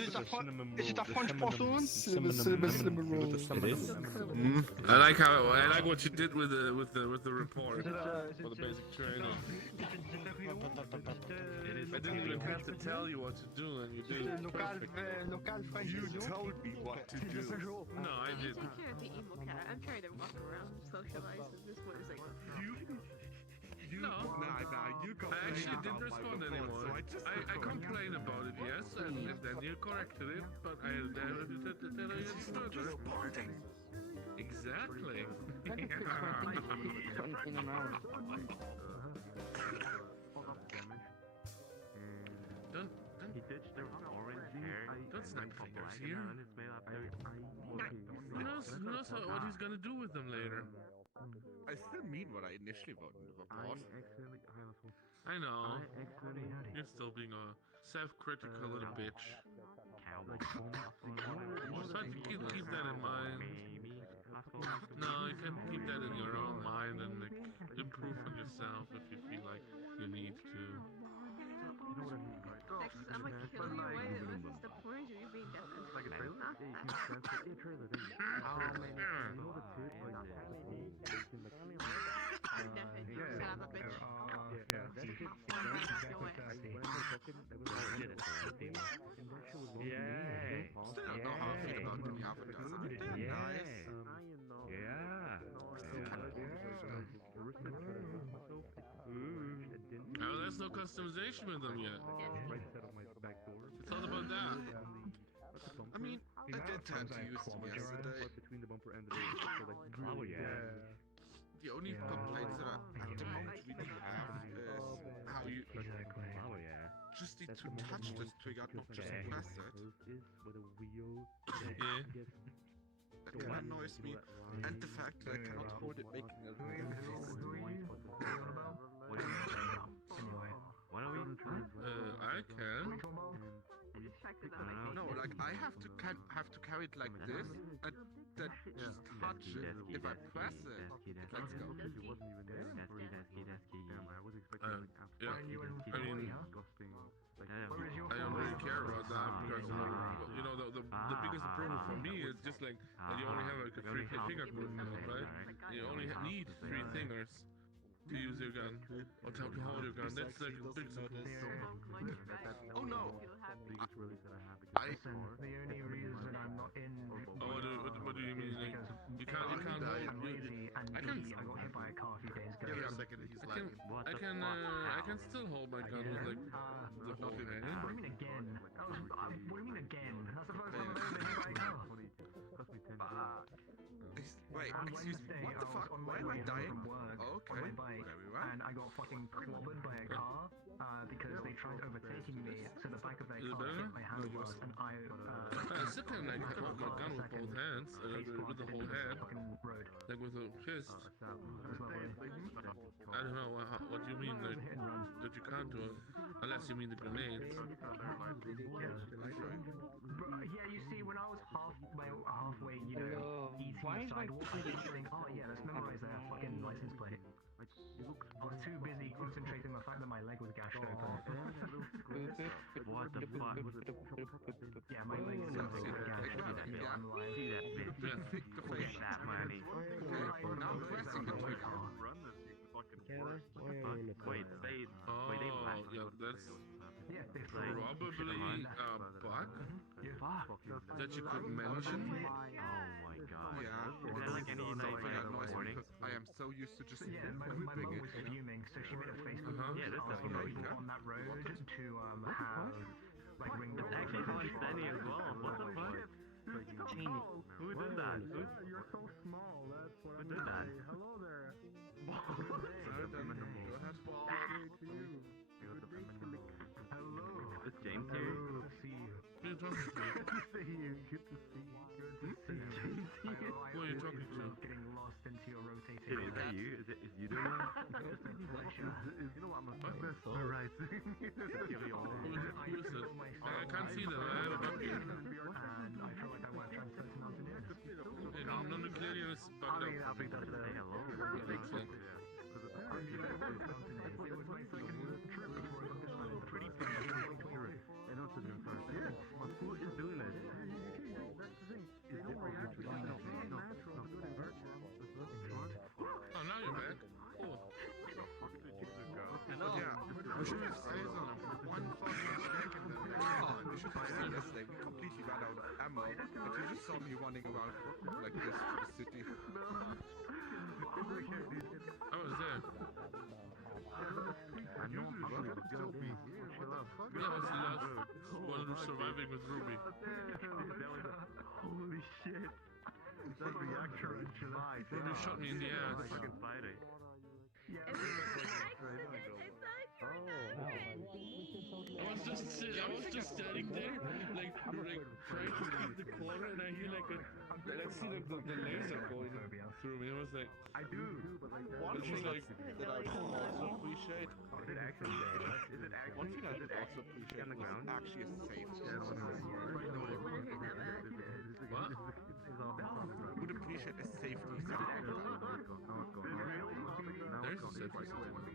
Is it a French person? Cinnamon roll. I like what you did with the report for the basic training. I didn't even have to tell you what to do, and you did it perfect. Local French. You told me what to do. No, I didn't. Take care of the emo cat. I'm trying to walk around, socialize, and this one is like. No. Nah, you complained I actually didn't about my respond report, anymore. so I just I complained about it, yes, and then you corrected it, but I tell you it's further. responding. Exactly. Don't snap fingers here. Who knows what he's gonna do with them later? I still mean what I initially voted for. I know. You're still being a self-critical little bitch. Just try to keep that in mind. No, you can keep that in your own mind and like, improve on yourself if you feel like you need to. I'm like killing you away. What's the point of you being defensive? Son of a bitch. Still don't know how I feel about the Java does everything nice. Oh, there's no customization with them yet. It's all about that. I mean, I did tend to use them yesterday. The only complaints that I at the moment really have is how you just need to touch this trigger, not just press it. Yeah. That kind of annoys me. And the fact that I cannot hold it making a fist. I can. No, like I have to carry it like this and then just touch it. If I press it, it lets go. Yeah. I mean, I don't really care about that because you know the biggest improvement for me is just like you only have like a 3 finger movement, right? You only need 3 fingers to use your gun or to hold your gun. That's like the biggest improvement. Oh no! The only reason I'm not in. Oh, what do you mean? Like, you can't hold. I can. I got hit by a car a few days ago. Give me a second, he's lagging. I can still hold my gun with like the whole hand. What do you mean again? What do you mean again? That's the first time I've ever been hit by a car. Wait, excuse me, what the fuck? Why am I dying? Okay, on my bike, very well. and I got fucking clobbered by a car because they tried overtaking me. So the back of their car hit my handlebars, and I still can like hold my gun with both hands, with the whole hand, fucking road. like with a fist. I don't know what you mean like, that you can't do it, unless you mean the grenades. Yeah, you see, when I was halfway, you know, eating the sidewalk, I was thinking, oh yeah, let's memorize their fucking license plate. I was too busy concentrating on the fact that my leg was gashed open. What the fuck? Yeah, my leg is gashed open. Yeah, I'm lying. See that bitch? Pick the face. That money. Okay, now I'm pressing the trigger. Wait, they Oh, lack. yeah, that's Yeah, they probably a bug that you could mention. Oh my god. Yeah, Is there like any something night annoys me warning? because I am so used to just yeah, my whipping mum was it. fuming, so she made a Facebook post Yeah, that's asking definitely people on that road to have like ring the Actually, someone's standing as well. What the fuck? Who did that? You're so small. That's what Who did that? Hello there. Hello. Is James here? Good to see you. Who are you talking to? Good to see you. Good to see you. Good to see you. Who are you talking to? Getting lost into your rotating. Is that you? Is you doing that? It's a pleasure. You know what? I'm a fucking soul. Right. Who is it? I can't see that. I have a bug here. And I feel like I want to transfer to Mountaineers. Hey, no nuclear is bugged up. Say hello. Excellent. It was my second trip before I got this one. Pretty fun. And also, who is ran out of ammo, and you just saw me running around like this to the city. I was there. I know I'm probably still be here. What the fuck? Yeah, I was the last one surviving with Ruby. Holy shit. That reactor in July. Ruby shot me in the ass. Fucking fighting. Yeah. It was an accident. I thought you were not I was just standing there, like trying to cut the corner, and I hear like see the laser going through me. It was like, I do, but like One she's thing like, that I also appreciate, is it actually is it actually one thing I did also appreciate was actually a safe. what? Would appreciate a safety system. There's a safety system.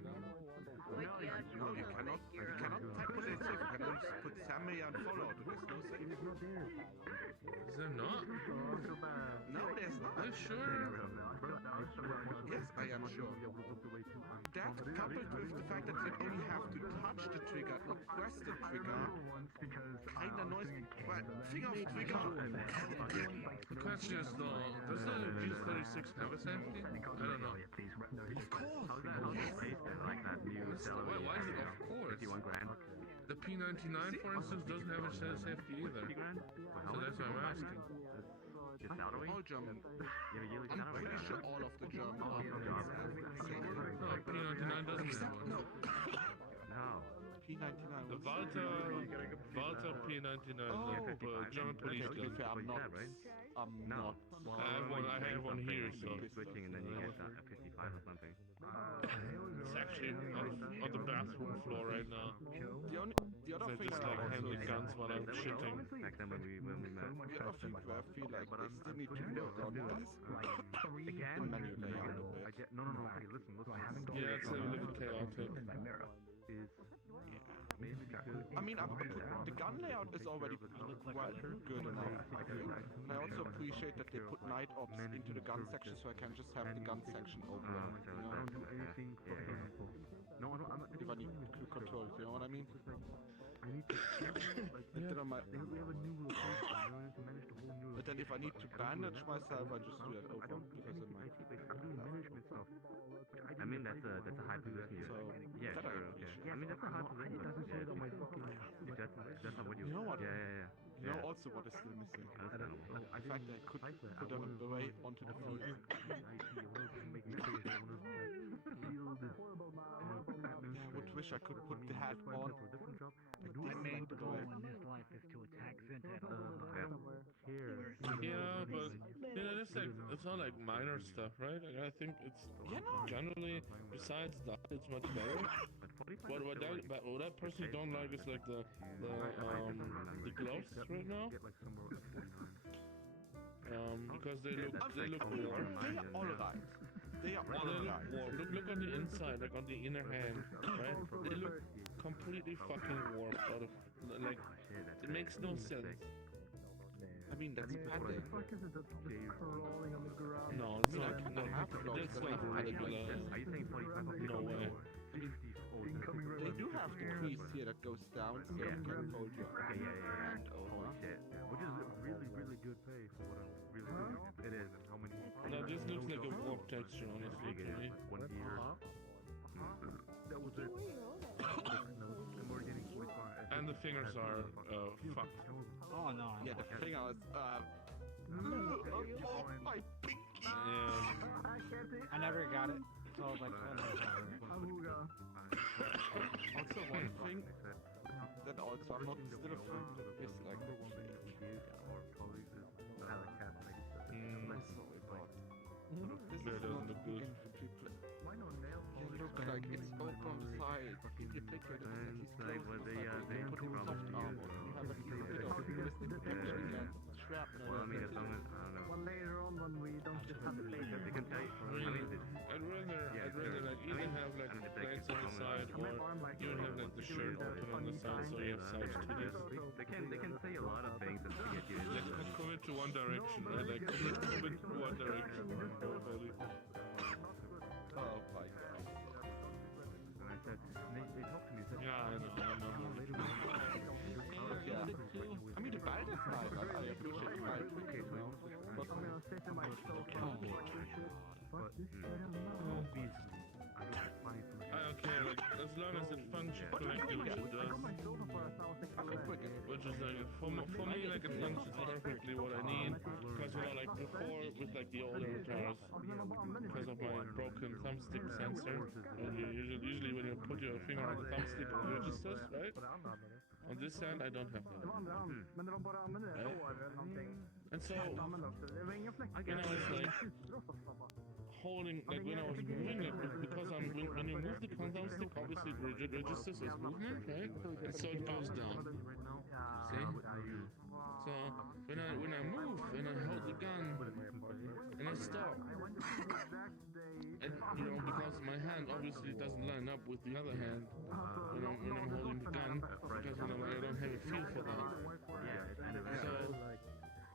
No, you cannot put it safe. You can only put Sammy and Fallout. There's no safe. Is there not? No, there's not. Are you sure? Yes, I am sure. That coupled with the fact that you only have to touch the trigger, not press the trigger, kind of annoys me. But think of trigger. The question is though, does the G36 have a safety? I don't know. Of course. How's that based in like that new Why is it of course? 51 grand? The P99 for instance doesn't have a safety either. 50 grand? So that's why I'm asking. Just salary? All German. Yeah, yearly I'm salary. pretty sure all of the German armies have safety. No, P99 doesn't have one. No. P99 The was Walter P99, Oh. the German police Okay, to be gun. fair, I'm not. right? I'm No. not. Well, I have one here, so switching and then you get a 55 or something. it's actually on the bathroom floor right now. The other So I thing just I like also handle guns while I'm shitting. Back then when we met. the other thing where I feel like they still need to work on is Again? the menu layout a I bit. get, no. Okay, listen. Yeah, it's a little chaotic. Is maybe because I mean, the gun layout is already quite good enough, I think. And I also appreciate that they put night ops into the gun section so I can just have the gun section open. so You I know? don't do anything for example. No, I'm not. If I need to control it, you know what I mean? I need to Instead of my, we have a new location. You know, to manage the whole new but then if I need to bandage myself, I just do that I over don't do because of anything my. IT based. I'm doing management stuff. I mean that's a high position. So Yeah, that I sure, okay. appreciate. I mean that's a high position. That's not what you. You know what? Yeah. You know also what is still missing? Understandable. The fact that I could put them away onto the field. I would wish I could put the hat on. Like this, like the way. Yeah, but it's like it's not like minor stuff, right? Like, I think it's generally besides that it's much better. What I personally don't like is like the gloves right now. Because they look warm. They are alright. They are alright. Look on the inside, like on the inner hand, right? They look completely fucking warped out of like it makes no sense. I mean, that's padding. Crawling on the ground. No, it's not. No, that's not padding. Are you saying 45? No way. They do have the crease here that goes down so you can fold your hand over. Holy shit. Which is really good pay for what I'm really doing. It is. And how many? No, this looks like a warp texture, honestly, to me. 1 year. That was it. And we're getting really far. And the fingers are fucked. Oh no. Yeah, the thing I was, oh, my pinky! Yeah. I never got it. So I was like, oh no. Also, one thing that also I'm not still a fan of is like the This is not a good infantry play. It looks like it's open on the side. If you take it, it's like he's close to the side. They put in soft armor. You have a little bit of ballistic protection against shrapnel. Well, I mean, as long as, I don't know. Well, later on when we don't just have the plate. They can tell you. I mean, I'd rather like either have like plates on the side or even have like the shirt open on the side so you have sides to this. They can say a lot of things and get you into Like it. commit to one direction, right? Like commit to one direction. Oh my god. And I said, they talked to me. Said, Yeah, I know. Yeah. I mean, the belt is nice. I I don't care, like, as long as it functions correctly, which it does. Which is like, for me, like, it functions perfectly what I need. Because, you know, like, before, with, like, the older cars, because of my broken thumbstick sensor, when you usually when you put your finger on the thumbstick, it registers, right? On this hand, I don't have that. Right? And so, when I was, like, holding, like when I was moving it, because when you move the thumbstick, obviously it registers as movement, right? And so it goes down. See? So when I move and I hold the gun and I stop, and you know, because my hand obviously doesn't line up with the other hand when I'm holding the gun, because you know, like, I don't have a feel for that.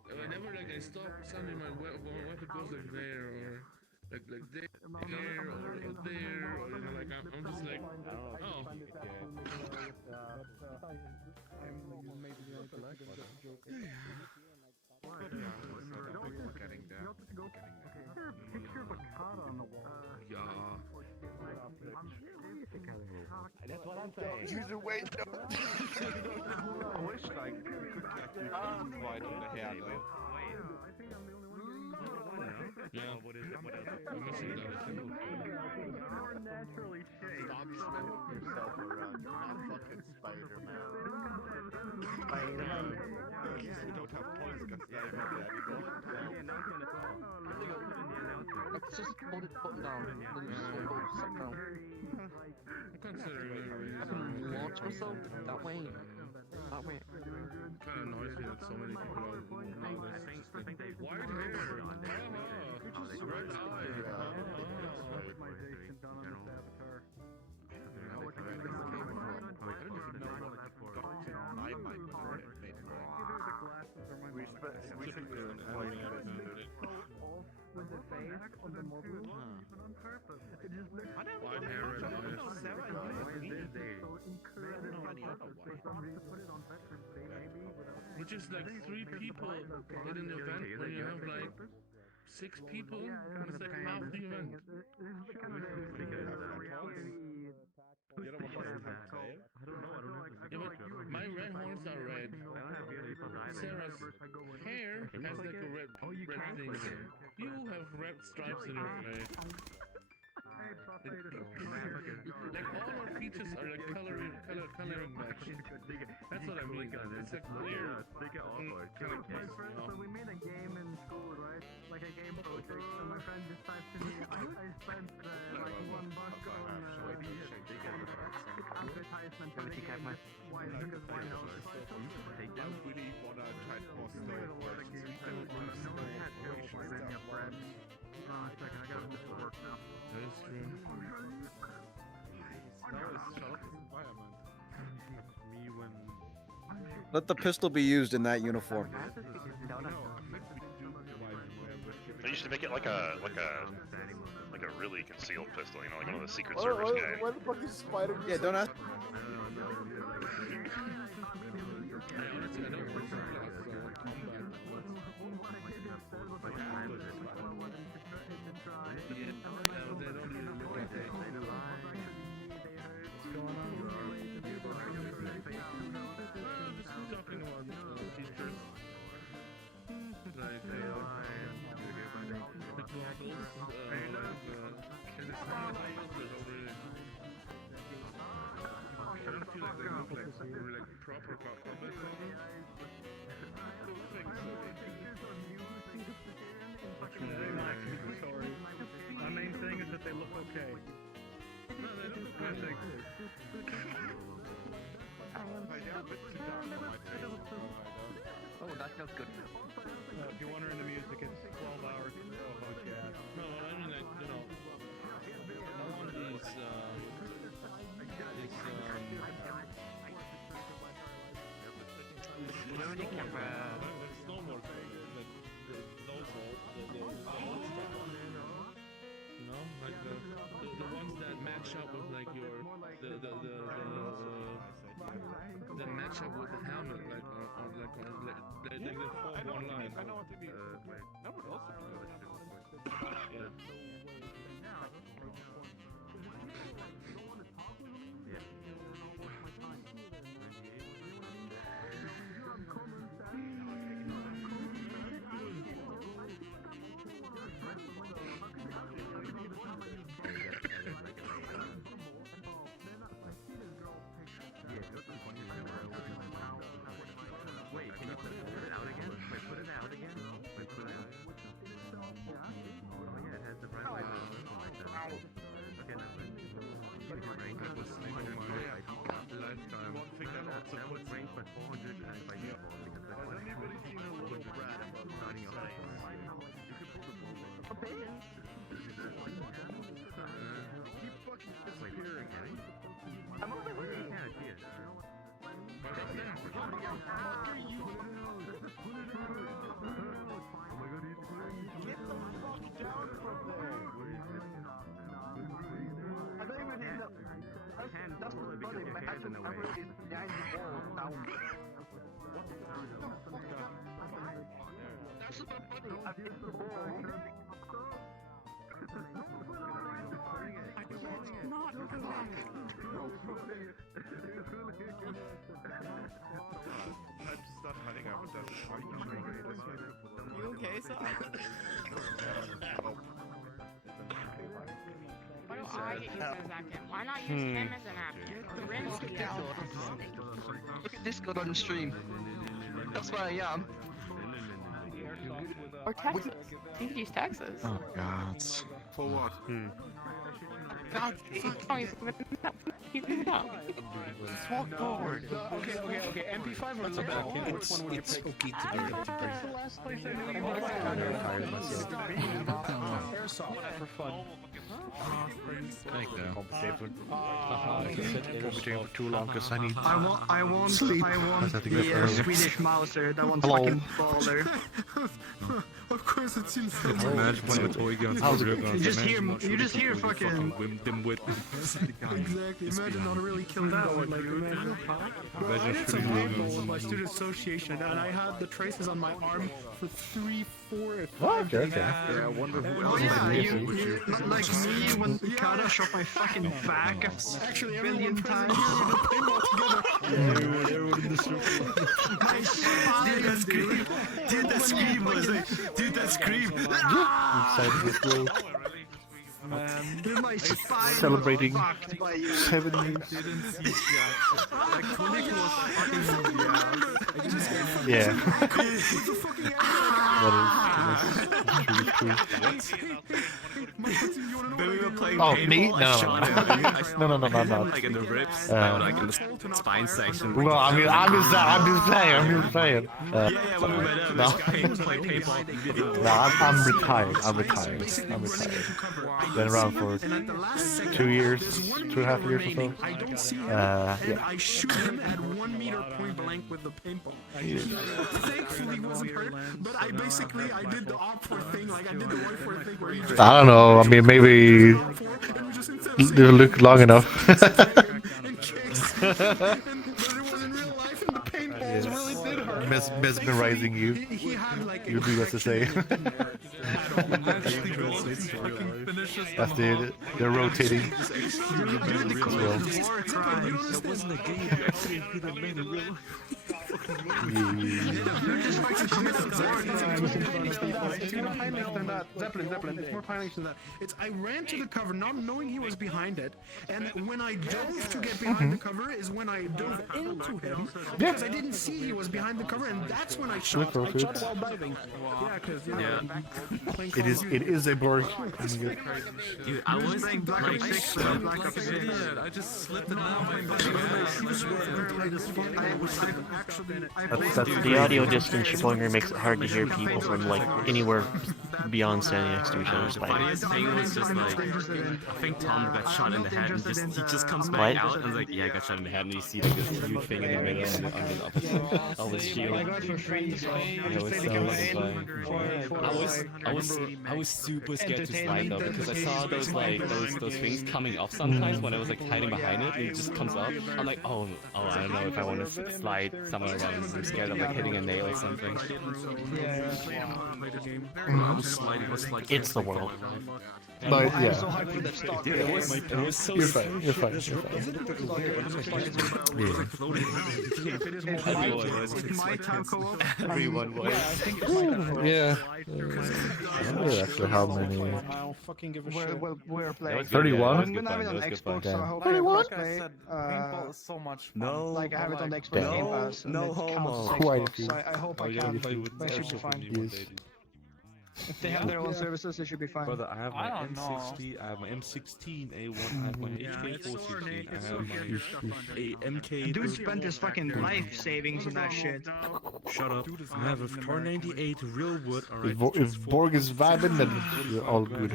So whenever like I stop, suddenly my weapon goes like there, or like there, or there, or you know, like I'm just like, oh. Picture of a car on the wall. Yeah. That's what I'm saying. Use the weight. I wish like your arms wide on the hair though. Yeah. I'm missing that. More naturally shaped. Stop spinning yourself around. You're not fucking Spider-Man. You don't have points because they have Let's just hold it button down. Sit down. I'm considering I can launch myself that way. That way. kind of noisy that so many people are nowadays. White hair. Red eye. With the face on the model, on purpose. It just looks White hair, red eyes. so incredibly for some reason to put it on Veterans Day, maybe without. Which is like 3 people at an event when you have like 6 people. It's like half the event. Yeah, but my red horns are red. Sarah's hair has like a red thing. You have red stripes in your face. Like all our features are like coloring match. That's what I mean. It's like weird. Kind of My friend, so we made a game in school, right? Like a game project. And my friend just typed to me, I spent like $1 on advertisement for the game. Why? Because why not? I really wanna try to post That is true. Let the pistol be used in that uniform. They used to make it like a really concealed pistol, you know, like one of the Secret Service guys. Why the fuck is Spider? Yeah, don't ask. Proper combat. Sorry. My main thing is that they look okay. No, they don't look good. Oh, that feels good. If you're wondering the music, it's 12 hours of jazz. No, I mean, like, you know, I want these, snowboard, you know, like the ones that match up with like your the the matchup with the helmet, like they form one line. I know what you mean. That would also be good. Yeah. Wait, can you put it out again? Wait, put it out again? Wait, put it out. Oh yeah, it has the right way. Okay, now then. That was 400 lifetime. One thing that also that was range by 400 by default because that's has anybody seen a little brat above starting off at Keep fucking disappearing. I'm over here. Yeah, it is. Get the fuck down from there! I don't even know. That's not funny. My actual camera is behind the wall down. That's not funny. I'm in the wall. Not relax. Time to start hiding out with that. You okay, sir? Why don't I get used as a napkin? Why not use him as a napkin? Rinse Look me at out. Look at Discord on the stream. That's where I am. Or Texas. You could use Texas. Oh god. For what? God, oh, you can go. Let's walk forward. Okay. MP5 or the back? Which one would you pick? Okay to The last place I knew you Airsoft. For fun. Like that. For too long because I need I want sleep. the Swedish Mouser. That one's fucking baller. Of course, it seems so. Imagine playing with toy guns. You just hear fucking. Dimwit. Exactly. Imagine not really killing that one. Like, I did some paintball with my student association, and I had the traces on my arm for 3, 4, 5 days. Yeah, I wonder who Oh else yeah, is you not like me when Kada shot my fucking back a billion times. My spine, dude, that scream was like, dude, that scream. Dude, my spine Celebrating was fucked by you. 7 years. Yeah. Oh, me? No. No. Like in the ribs, like in the spine section. Well, I'm just saying. Yeah, when we met up, No. played paintball. No, I'm retired. Been around for 2 years, 2.5 years or so. I don't see him, Yeah. and I shoot him at 1 meter point blank with the paintball. Thankfully, he wasn't hurt, but I did the opposite thing, like I did the white for thing where he just... I don't know. I mean, maybe you look long enough. and kicks, but it was in real life, and the paintballs really did hurt. Mesmerizing you. He had like You do what to say. That's it. They're rotating. Zeppelin. It's more peinlich than that. I ran to the cover not knowing he was behind it, and when I dove to get behind the cover is when I dove into him because I didn't see he was behind the cover, and that's when I shot. I shot while diving. Yeah, because It is a blur. Dude, I was like like an idiot. I just slipped it out my body. I was actually The audio distance you're going makes it hard to hear people from like anywhere beyond standing next to each other. The funniest thing was just like, I think Tom got shot in the head and he just comes back out and was like, yeah, I got shot in the head, and you see like this huge thing in the middle of his shield. It was so funny. I was super scared to slide though, because I saw those things coming up sometimes when I was like hiding behind it, and it just comes up. I'm like, oh, I don't know if I want to slide somewhere around. I'm scared of like hitting a nail or something. It's the world. No, yeah. It was so You're fine. You're fine. You're fine. Everyone was. Yeah. I wonder actually how many. We're playing. 31? I'm gonna have it on Xbox, so I hope 31? Paintball is so much fun. No. like I have it on Xbox Game Pass. And no it counts homo. as Quite a Xbox, few. so I hope I can. But it should be fine. Yes. If they have their own services, it should be fine. Brother, I have my I don't know. M60, I have my M16, A1, I have my HK416, I have my MK. Dude spent his fucking life savings on that shit. Shut up. I have a Tar 98 real wood. If Borg is vibing, then you're all good.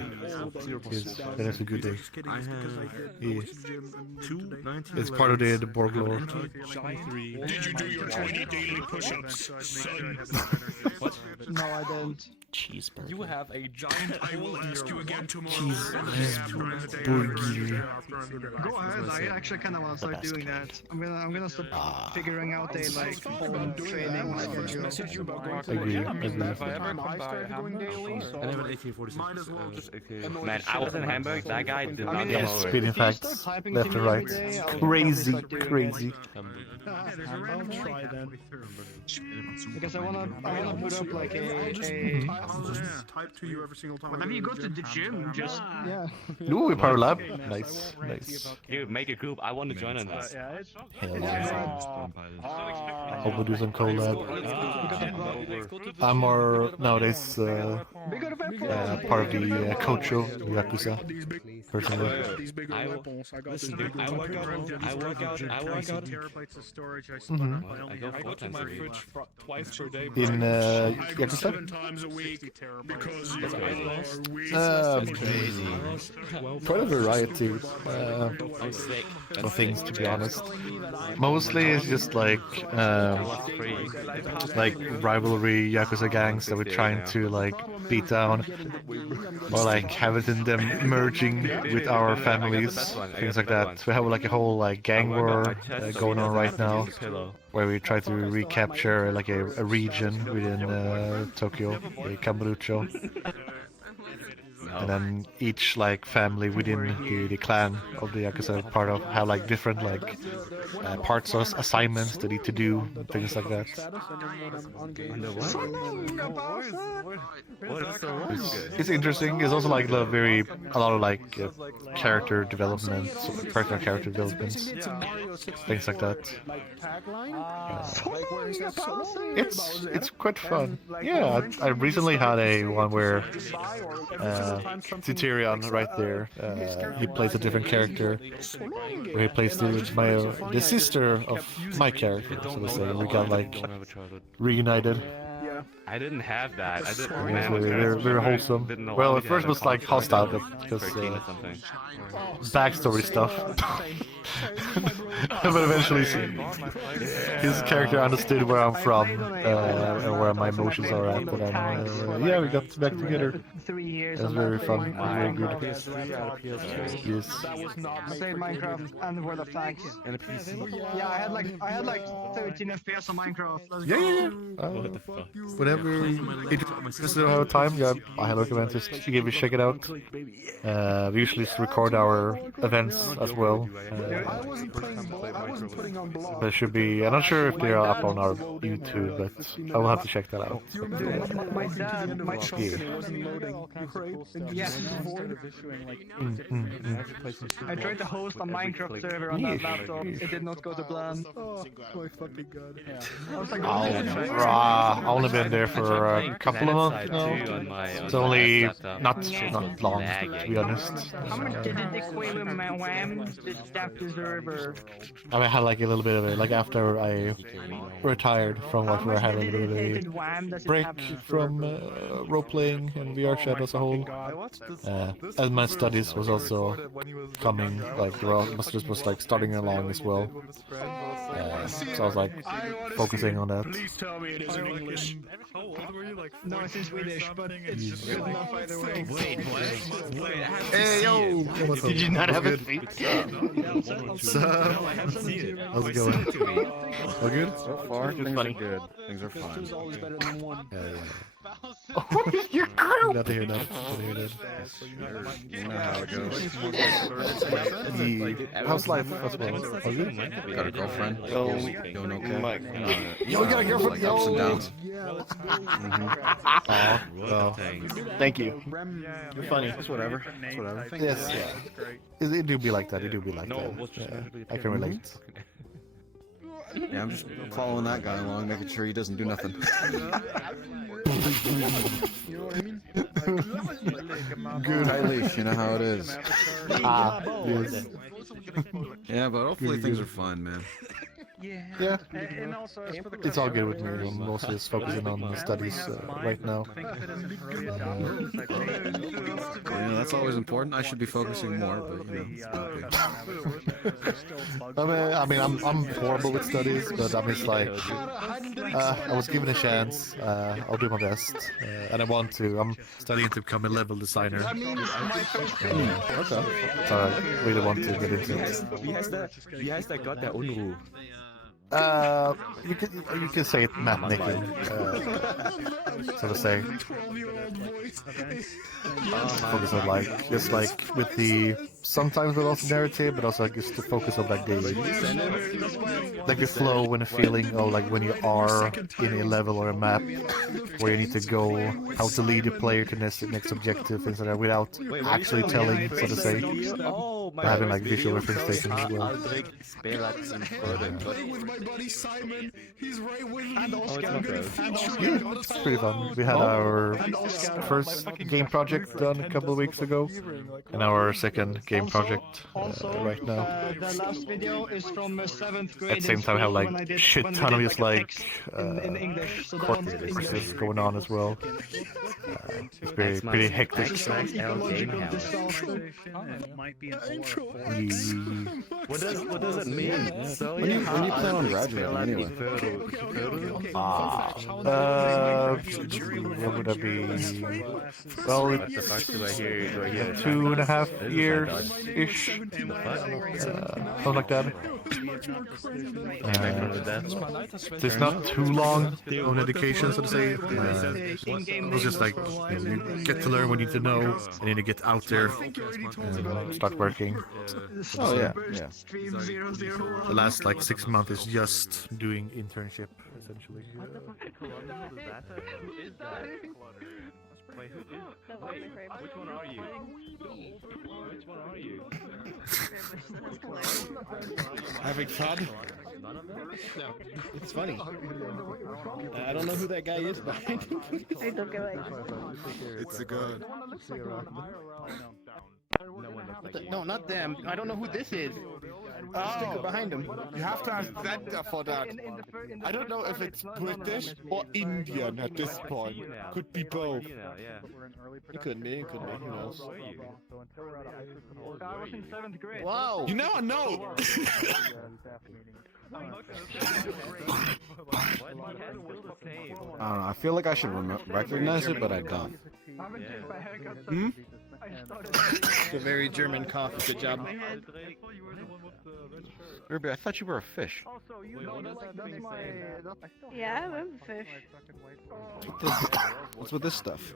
Yes, then it's a good day. I have Yeah. two 19. It's part of the Borg lore. Did you do your 20 daily push-ups, son? What? No, I didn't. Cheeseburger. You have a giant I will ask you again tomorrow. Cheeseburger. Go ahead. I actually kind of want to start doing that. I'm gonna start figuring out a like home training schedule. Agree. If I ever come by Hamburg, I have an AK-46. Man, I was in Hamburg. That guy did not come Yes, over. spitting facts. Left and right. Crazy, crazy. Because I wanna put up like I'll just type to you every single time. Whenever you go to the gym, just yeah. Ooh, we power lab. Nice, nice. Dude, make a group. I want to join on that. Hell yeah. Hope we'll do some collab. I'm more nowadays part of the Kocho Yakuza. Personally. Listen, dude, I work out. terabytes of storage. I I go 4 times a week. Twice per day. In Yakuza? times a week because That's crazy. Quite a variety I'm sick. of things, to be honest. Mostly it's just like rivalry Yakuza gangs that we're trying to like beat down, or like having them merging with our families, things like that. We have like a whole like gang war going on right now, where we try to recapture like a region within Tokyo, Kamurocho. And then each like family within the clan of the Yakuza part of have like different like parts of assignments they need to do, things like that. It's interesting. It's also like a lot of like character development, personal character developments, things like that. It's quite fun. Yeah, I recently had a one where Tyrion right there. He plays a different character. Where he plays the sister of my character. So to say, we got like reunited. I didn't have that. I didn't. It was very wholesome. Well, at first it was like hostile because backstory stuff. But eventually his character understood where I'm from and where my emotions are at. And yeah, we got back together. 3 years. It was very fun. It was very good. Yes. I played Minecraft and the World of Tanks. Yeah, I had like 13 FPS on Minecraft. Yeah. Whenever just don't have time, yeah, I highly recommend just to give it a check it out. We usually record our events as well. There should be. I'm not sure if they're up on our YouTube, but I will have to check that out. But, My dad, I tried to host a Minecraft server on that laptop. It did not go to plan. Oh my fucking god. I was like, I'll only been there for a couple of months now. It's only not long, to be honest. How much did it equate with my wham? Did staff deserve or? I mean, I had like a little bit of it, like after I retired from what we were having a little bit of a break from role-playing and VR chat as a whole. And my studies was also coming, like my studies was like starting along as well. So I was like focusing on that. Please tell me it is in English. How old were you? Like no, it's in Swedish, but it's good enough either way. Wait, what? Hey yo! Did you not have a seat? What's up? How's it going? All good? So far, things are good. Things are fine. Oh, your crew! Glad to hear that. You know how it goes. How's life? How's well? All good? Got a girlfriend? Doing okay? Yo, you got a girlfriend? Like ups and downs. Aw, well, thank you. You're funny. It's whatever. It's whatever. Yes, yeah. It do be like that. It do be like that. I can relate. Yeah, I'm just following that guy along, making sure he doesn't do nothing. You know what I mean? Good high leash, you know how it is. Yes. Yeah, but hopefully things are fine, man. Yeah, it's all good with me. I'm mostly just focusing on the studies right now. That's always important. I should be focusing more, but it's okay. I mean, I'm horrible with studies, but I'm just like, I was given a chance. I'll do my best, and I want to. I'm studying to become a level designer. Okay. So I really want to get into it. Wie heißt der Gott der Unruhe? You can say it map making, so to say. Focus on like just like with the sometimes with also narrative, but also like just the focus of like the flow when a feeling of like when you are in a level or a map where you need to go, how to lead your player to next objective, things like that, without actually telling, so to say. Having like visual representations as well. With my buddy Simon, he's right with me. It's pretty fun. We had our first game project done a couple of weeks ago, and our second game project right now. The last video is from 7th grade. At the same time, have like shit ton of just like in English, so courses going on as well. It's pretty hectic. What does it mean? So When do you plan on graduating anyway? What would that be? Well, it's 2.5 years-ish. Something like that. It's not too long on education, so to say. It was just like, you get to learn what you need to know, and then you get out there and start working. Oh yeah. The last like 6 months is just doing internship, essentially. Which one are you? Which one are you? Having fun? No. It's funny. I don't know who that guy is behind him. It's a good. No, not them. I don't know who this is. Sticker behind him. You have to ask that for that. I don't know if it's British or Indian at this point. Could be both. It could be. Who knows? I was in 7th grade. Wow. You never know. I don't know. I feel like I should recognize it, but I don't. Hmm? It's a very German cough. Good job. Ruby, I thought you were a fish. Yeah, I'm a fish. What's with this stuff?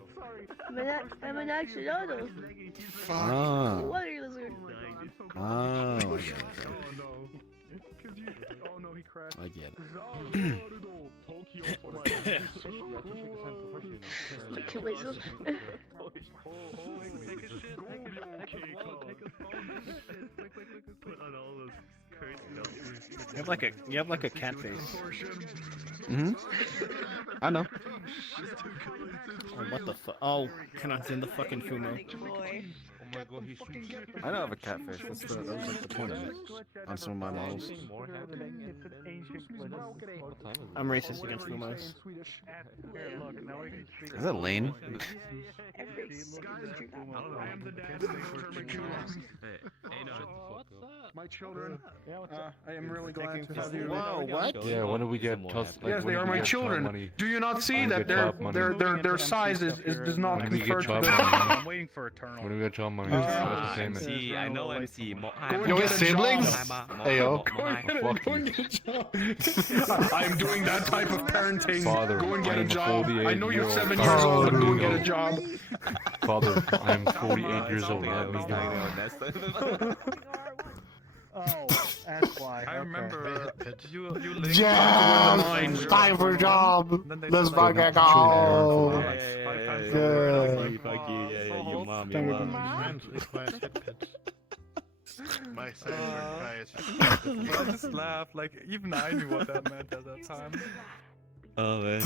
I'm an axolotl. Ah. Water lizard. Oh, I get it. Look at myself. You have like a cat face. I know. Oh, what the fuck? Oh, cannot send the fucking Fumo. Oh my god, he's I know of a catfish. That was like the point of it on some of my models. I'm racist against Fumos. Is that Lane? My children, I am really glad to have you. Whoa, what? Yeah, when do we get? Yes, they are my children. Do you not see that their size does not confer to them? I'm waiting for Eternal. When do we get job money? MC, I know MC. Your siblings? Ayo. I'm doing that type of parenting. Father, Go and get a I'm job. 48 I know you're year 7 old. years old, but go and get a job. Father, I'm 48 years old. Oh, that's why. I remember you linked Jam! Time for job! Let's fucking go! Fuck you, yeah, your mom. My I just laughed, like, even I knew what that meant at that time. Oh, man.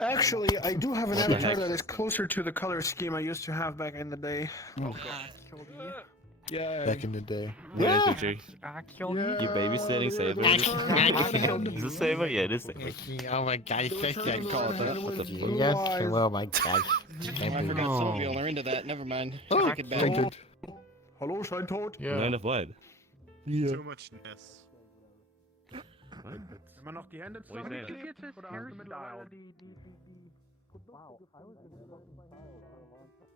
Actually, I do have an avatar that is closer to the color scheme I used to have back in the day. Oh, Yeah. Back in the day. Yeah. What is it, you babysitting Saber? Is it Saber? Yeah, it is Saber. Oh my god, you can't call it that. What the fuck? Yes, oh my god. I forgot some people are into that. Never mind. Take it back. Hello, Shine Toad. Yeah. None of what? Yeah. Too much ness. Am I not the end of something? Wow, I was in the fucking file for a long time.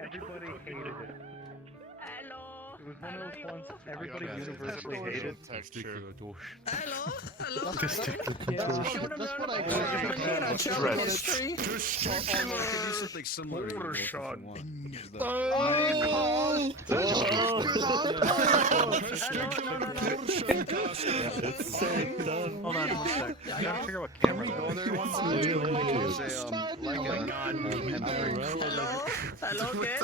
Everybody hated it. Hello. It was one of those ones everybody universally hated. Hello. Hello. That's what I It's so dumb. Hold on one sec. I gotta figure out what camera go there one Hello, kids.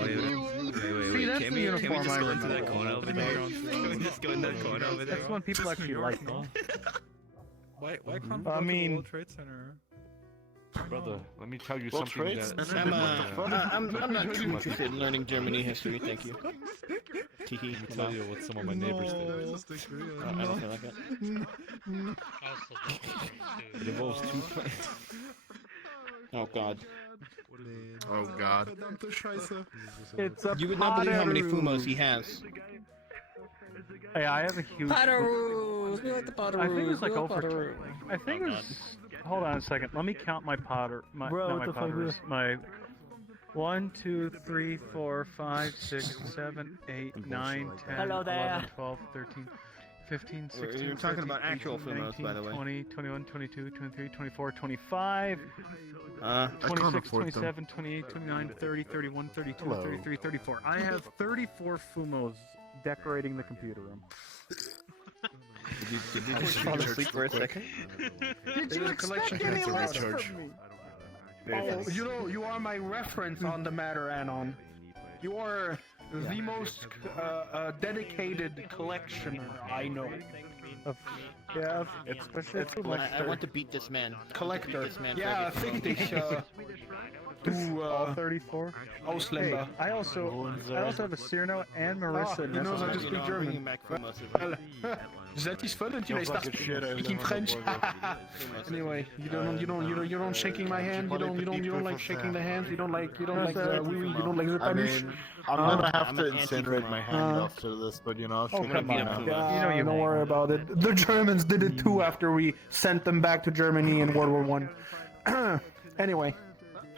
Wait. Can we just go into that corner over there? Can we just go in that corner over there? That's when people actually like me. Why can't I mean, World Trade Center? Brother, let me tell you something. I'm not too interested in learning Germany history, thank you. Kiki, Let me tell you what some of my neighbors did. I don't feel like that. It involves two planets. Oh god. Oh god. it's a You would not believe how many Fumos he has. Hey, I have a huge. Potteroos. We like the Potteroos. I think it was like over. I think it was hold on a second. Let me count my potter. My, Bro, not what my the fuck potters. is- My 1, 2, 3, 4, 5, 6, 7, 8, 9, 10, Hello there. 11, 12, 13, 15, 16, You're talking 17, about actual 18, Fumos, 19, by the way. 20, 21, 22, 23, 24, 25, I can't 26, afford them. 27, 28, 29, 30, 31, 32, Hello. 33, 34. I have 34 Fumos decorating the computer room. Did you just fall asleep for a second? Did you expect any less from me? Oh, you are my reference on the matter, Anon. You are the most dedicated collectioner I know. Yeah, especially I want to beat this man. Collector. This man Yeah, for fick dich, all 34. Ausländer. Hey, I also have a Cyrano and Marissa. He knows how to speak German. That is fun, you know, speaking French. Anyway, you don't shaking my hand. You don't like shaking the hands. You don't like the Spanish. I'm gonna have to incinerate my hand after this, but you know, I'll shake it out. Yeah, don't worry about it. The Germans did it too after we sent them back to Germany in World War One. Anyway,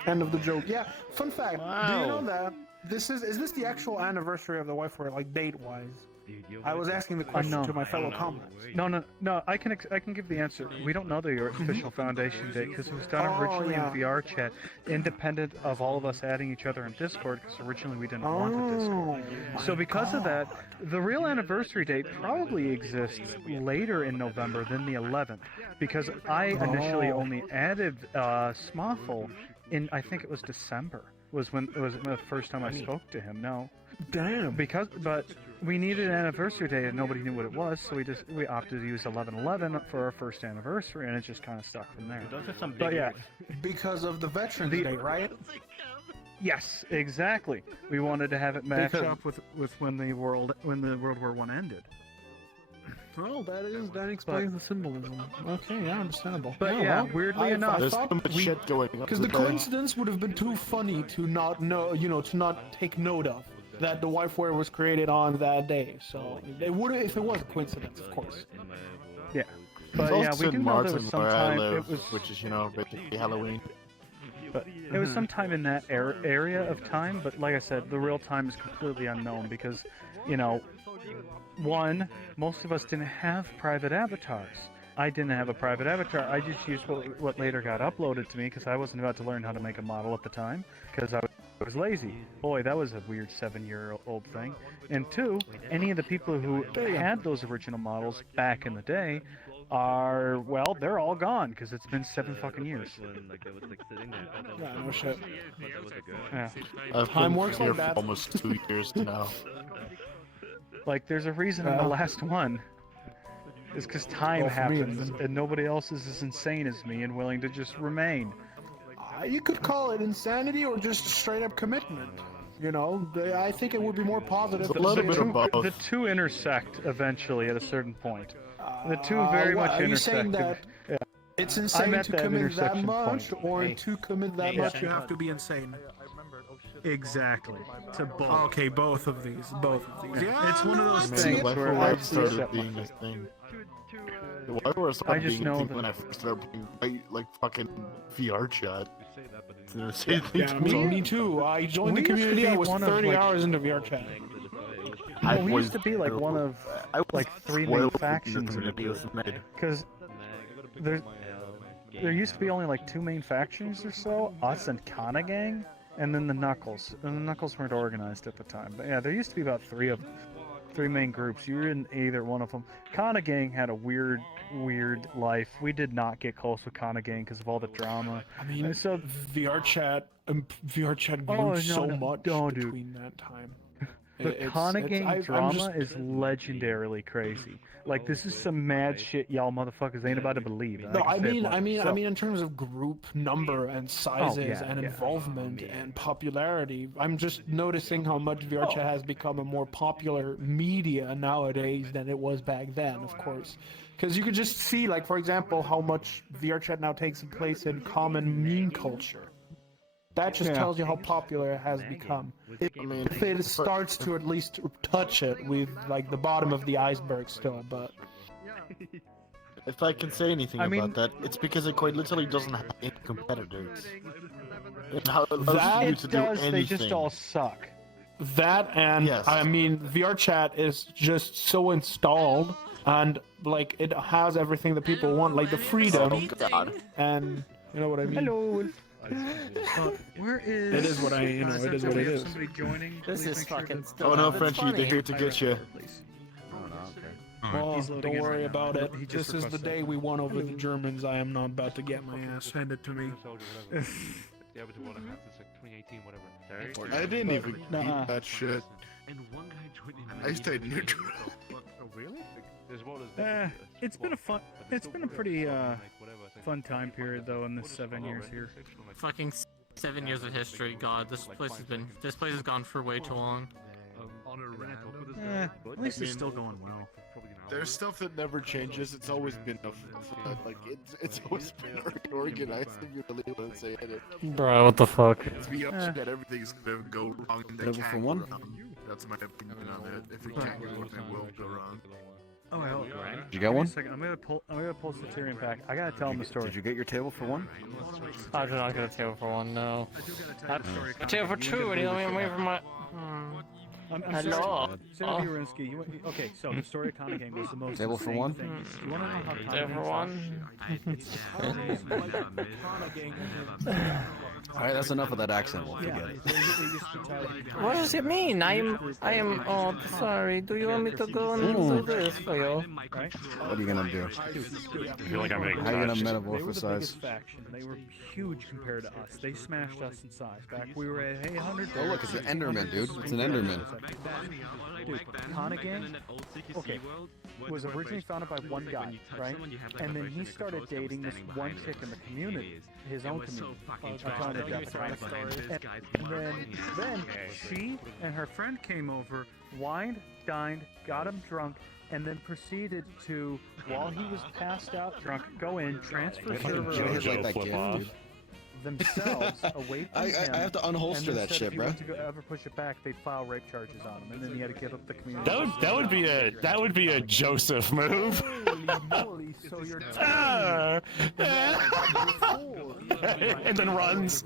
end of the joke. Yeah, fun fact. Do you know that is this the actual anniversary of the wife, like date-wise? I was asking the question to my fellow comrades. No. I can give the answer. We don't know the official foundation date because it was done originally in VR chat, independent of all of us adding each other in Discord. Because originally we didn't want a Discord. So because of that, the real anniversary date probably exists later in November than the 11th. Because I initially only added Smoffle in, I think it was December. Was the first time I spoke to him. No. Damn. But we needed an anniversary date and nobody knew what it was, so we opted to use 11/11 for our first anniversary, and it just kind of stuck from there. Those are some big But yeah, because of the Veterans Day, right? yes, exactly. We wanted to have it match up with when the World War I ended. Oh, that explains the symbolism. Okay, yeah, understandable. But yeah, weirdly enough, There's so much shit going on. Because the coincidence would have been too funny to not know, to not take note of that the wifeware was created on that day. So it would have, if it was a coincidence, of course. Yeah, but yeah, we do know there was some time. It was, which is basically Halloween. But it was sometime in that area of time. But like I said, the real time is completely unknown because, one, most of us didn't have private avatars. I didn't have a private avatar. I just used what later got uploaded to me because I wasn't about to learn how to make a model at the time because I was lazy. Boy, that was a weird 7-year-old thing. And two, any of the people who had those original models back in the day are, well, they're all gone because it's been 7 fucking years. Yeah, no shit. Yeah. I've Time been works here like that. for almost 2 years now. Like, there's a reason in the last one. It's because time happens, and nobody else is as insane as me and willing to just remain. You could call it insanity or just straight up commitment. I think it would be more positive. The two intersect eventually at a certain point. The two very much intersect. Are you saying that it's insane to commit that much, point. or to commit that much you have to be insane? Exactly. To both. Okay, both of these. Yeah, it's one of those Man, things why where I I started being a thing. Why were I just being a know thing that- when I first started playing like fucking VR chat? Me too. I joined the community. I was 30 hours into VR chat. We used to be like one of like 3 main factions in the group. Because there used to be only like 2 main factions or so, us and Kana Gang, and then the Knuckles. And the Knuckles weren't organized at the time. But yeah, there used to be about 3 main groups. You were in either one of them. Kana Gang had a weird life. We did not get close with Kana Gang because of all the drama. I mean, so VR chat grew so much between that time. The Kana Gang drama is legendarily crazy. Like, this is some mad shit y'all motherfuckers ain't about to believe. No, I mean, in terms of group number and sizes and involvement and popularity, I'm just noticing how much VR chat has become a more popular media nowadays than it was back then, of course. Because you could just see, like, for example, how much VR chat now takes place in common meme culture. That just tells you how popular it has become. If it starts to at least touch it, with like the bottom of the iceberg still, but if I can say anything about that, it's because it quite literally doesn't have any competitors. It allows you to do anything. They just all suck. That and I mean, VR chat is just so installed, and like it has everything that people want, like the freedom, and you know what I mean. Hello. Where is? It is what I, you know. It is what it is. Somebody joining. This is fucking. Oh no, Frenchie, they're here to get you. Oh, don't worry about it. This is the day we won over the Germans. I am not about to get my ass handed to me. I didn't even eat that shit. I stayed neutral. It's been a pretty fun time period though in this 7 years here. Fucking 7 years of history. God, this place has gone for way too long. At least it's still going well. There's stuff that never changes. It's always been like it's always been organized. If you really want to say it. Bro, what the fuck? It's be that everything's gonna go wrong and they can't go wrong. That's my opinion on it. If it can't go wrong, it will go wrong. Oh, hell. Did you get one? I'm gonna pull Satirian back. I gotta tell him the story. Did you get your table for one? I did not get a table for one. No. A table for two. And he let me away from my. Hello. Sarah Urinsky, okay, so the story of Conagang was the most table for one. Thing. You wanna know how table for one? Alright, that's enough of that accent. We'll forget it. What does it mean? I am. Oh, sorry. Do you want me to go and do this for you? What are you gonna do? I feel like I'm being How are you gonna touched. They were the metamorphosize? biggest faction. They were huge compared to us. They smashed us in size. Back we were at 100. Oh look, it's an Enderman, dude. It's an Enderman. Dude, Conagang, okay, was originally founded by one guy, right? And then he started dating this one chick in the community, his own community. And then she and her friend came over, wined, dined, got him drunk, and then proceeded to, while he was passed out drunk, go in, transfer server themselves away from him. I have to unholster that shit, bro. If he went to ever push it back, they'd file rape charges on him, and then he had to give up the community. That would be a Joseph move. Holy moly, so you're And then runs.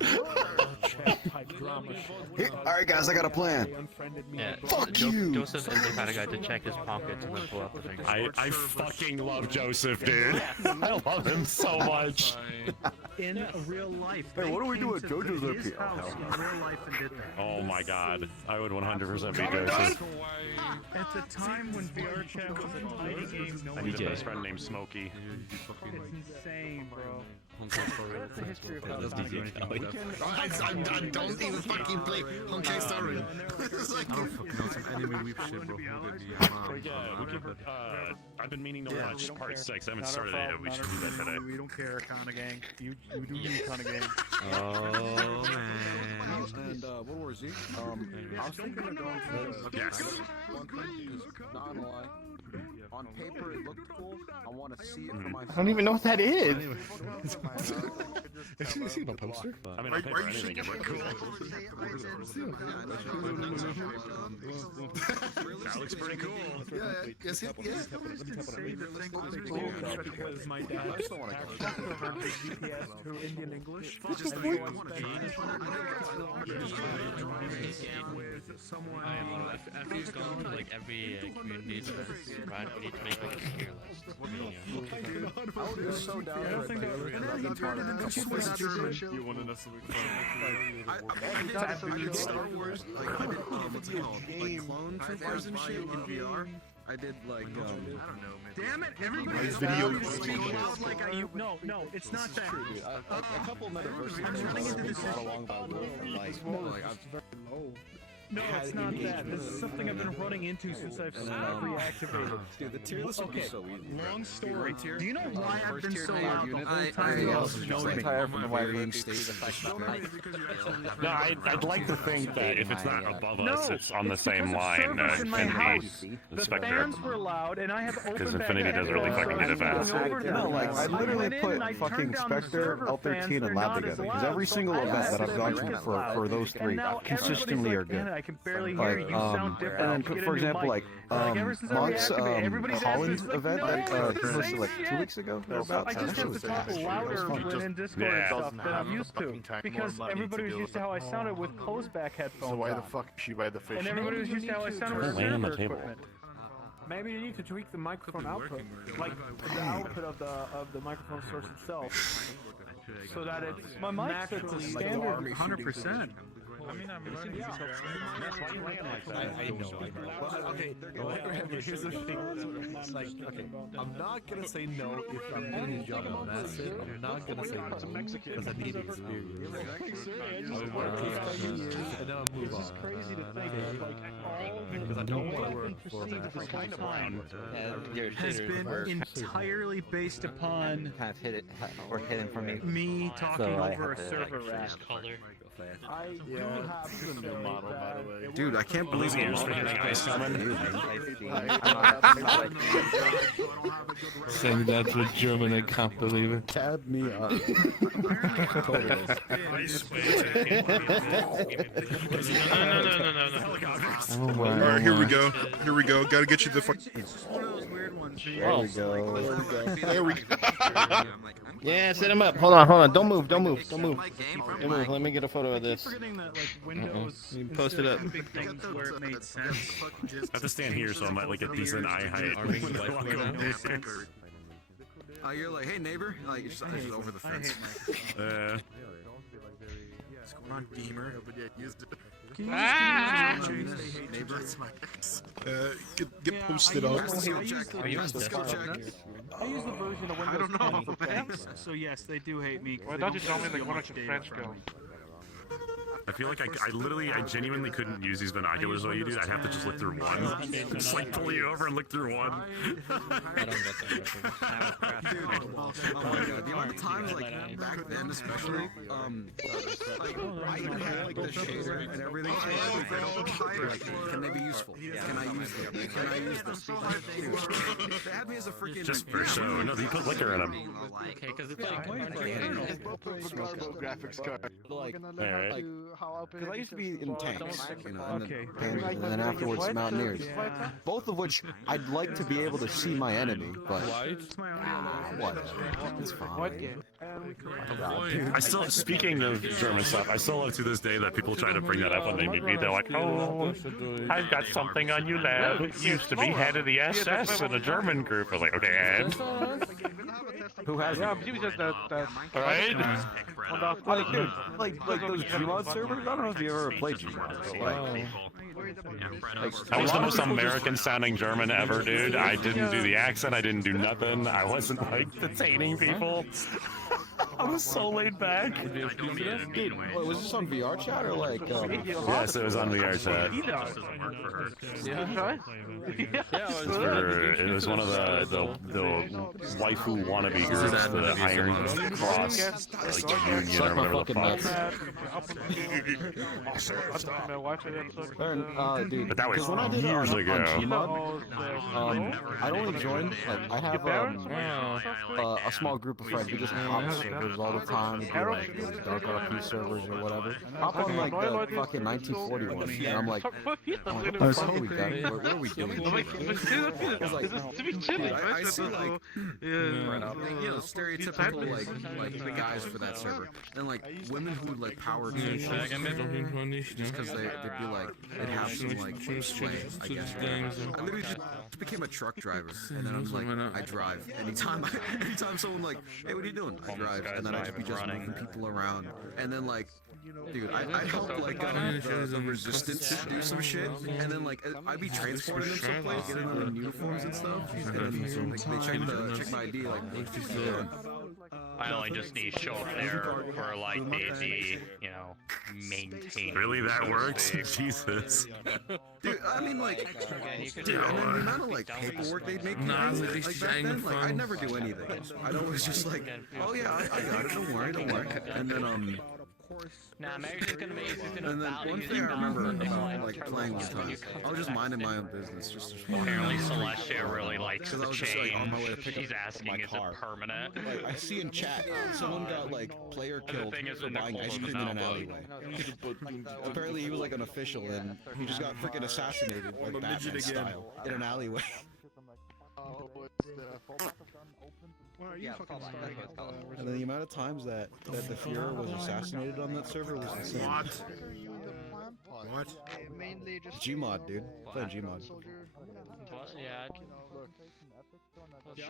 Alright guys, I got a plan. Yeah. Fuck you! Joseph is the kind of guy to check his pockets and then pull out the thing. I fucking love Joseph, dude. I love him so much. In real life. Hey, what do we do with JoJo's up here? Oh my god. I would 100% be Joseph. At the time when VR chat was a tiny game, no I need a best friend named Smokey. It's insane, bro. That's the history of how Don't even fucking play Honkai Star Rail. I've been meaning to watch part 6. I haven't started it yet. We should do that today. We don't care, Conagang. You do you, Conagang. Oh man. And what was he? I was thinking of going for one thing because not gonna lie, on paper it looked cool. I want to see it for myself. I don't even know what that is. Have you seen a poster? I mean, on paper anything is like cool. That looks pretty cool. Because my dad converted GPS to Indian English. After you've gone to like every community right, we need to make like a tier list. I would be so down for it. You want to know something I did Star Wars, like I did, what's it called? Like clone troopers and shit in VR. I did like, I don't know, man. Damn it, everybody's No, it's not that. A couple metaverses. I'm running into this. No, it's not that. This is something I've been running into since I've reactivated. Dude, the tier list would be so easy. Long story. Do you know why I've been so loud the whole I time? tired from the wiring station. No, I'd like to think that if it's not above us, it's on the same line. Infinity, The Spectre. fans were loud, and I have opened Because Infinity does really fucking get it fast. No, like, I literally put fucking Spectre, L13, and Lab together, because every single event that I've gone to for those three consistently are good. I can barely hear Like, you. You sound different. and then, for example, like, ever since I Monk's reactivated, everybody's Holland asking, like, event no, that it's the posted same like 2 shit. weeks ago. I just have to talk louder when in Discord and stuff than I'm used to. Because everybody was used to how I sounded with closed back headphones. So why the on. fuck is she by the fish? And everybody was used to how I sounded with Laying on the server table. equipment. Maybe you need to tweak the microphone output, like the output of the microphone source itself, so that it's my mic sets a standard 100%. I mean, I'm learning. That's why you land like that. I know. Well, okay, here's the thing. Like, okay, I'm not gonna say no if I'm doing his job and that's it. I'm not gonna say no because I need experience. I'll work here and then I'll move on. It's crazy to think Because I don't want to work for this kind of time Your has shaders been were entirely based upon kind of hidden from me. me talking So I over have a to, server like, rack. I do have This is a new model, by the way. Dude, I can't believe You're you're speaking English, Simon? Saying that to a German, I can't believe it. Tab me up. Oh my, Alright, here we go. Here we go. Gotta get you the fuck. One of those weird ones. There we go. There we go. Yeah, set him up. Hold on. Don't move. Don't move. Let me get a photo of this. Forgetting that like Windows You post it up. big things where it made sense. I have to stand here so I'm at like a decent eye height. You're like, hey neighbor, like you're just over the fence. What's going on, gamer? Neighbor, get posted up. I use the version of Windows 10. So yes, they do hate me. Why don't you tell me like one of your friends go? I feel like I genuinely couldn't use these binoculars while you do. I'd have to just look through one. Just like pull you over and look through one. The amount of times, like, back then especially, like, I even had, like, the shader and everything. Like, can they be useful? Can I use them? Can I use them? They had me as a freaking... Just for show. No, you put liquor in them. Okay, because it's like... graphics card. Alright. Because I used to be in tanks, you know, and then afterwards Mountaineers. Both of which I'd like to be able to see my enemy, but whatever. It's fine. I still, speaking of German stuff, I still love to this day that people try to bring that up when they meet me. They're like, oh, I've got something on you, lad. Used to be head of the SS in a German group. I was like, okay, and? Who has it? Alright? Like those Gmod servers? I don't know if you ever played Gmod, but like... I was the most American sounding German ever, dude. I didn't do the accent, I didn't do nothing. I wasn't like detaining people. I was so laid back. Dude, was this on VR chat or like... Yes, it was on VR chat. It was one of the waifu wannabe groups, the Iron Cross, like Union or whatever the fuck. Dude, But that was when I did years on ago. Gmod, I'd only joined, like, I have a small group of friends. We just hop servers all the time. We do like these dark RP servers or whatever. Hop on like the fucking 1941, and I'm like, what the fuck are we doing? What are we doing? It's like, dude, I see like, you know, stereotypical like guys for that server, and like women who would like power tools, just because they'd be like, they'd have some like sway, I guess. I literally just became a truck driver, and then I was like, I drive. Anytime someone like, hey, what are you doing? I drive, and then I'd just be moving people around, and then like, dude, I'd help like the resistance do some shit, and then like I'd be transporting them someplace, getting them in uniforms and stuff, and then they check my ID, like, I only just need to show up there for like the you know, maintain. Really, that works? Jesus. Dude, I mean, like, dude, and then the amount of like paperwork they'd make me do, like back then, like I'd never do anything. I'd always just like, oh yeah, I got it, don't worry. And then Nah, Mary's just gonna make. And then one thing I remember about like playing one time, I was just minding my own business, just Apparently Celestia really likes because I the was just like on my way to change. pick She's up asking, my is car. it permanent? Like I see in chat, someone got like player And the killed thing is, for when buying Nicole ice doesn't cream in an know, alleyway. Apparently he was like an official and he just got freaking assassinated like Batman style in an alleyway. And then the amount of times that the Fuhrer was assassinated on that server was insane. What? Gmod, dude. Playing Gmod. Yeah.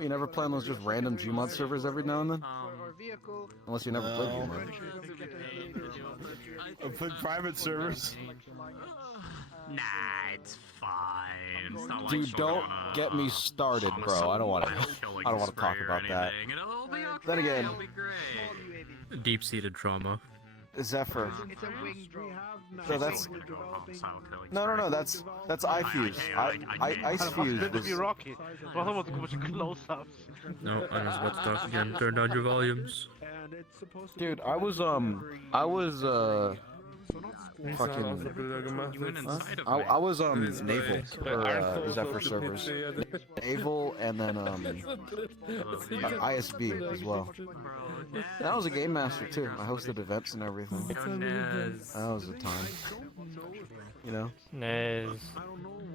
You never play on those just random Gmod servers every now and then? Unless you never played Gmod. I played private servers. Nah, it's fine. It's not like Dude, she'll don't go on get me started, bro. I don't want to talk about that. Then again, Deep-seated trauma. Zephyr. So that's no. That's iFuse. IceFuse was. Rocky. Close-ups. No, I was about to talk again. Turn down your volumes. Dude, I was fucking. I was naval for Zephyr servers, naval, and then ISB as well. And I was a game master too. I hosted events and everything. That was a time. You know. Nez.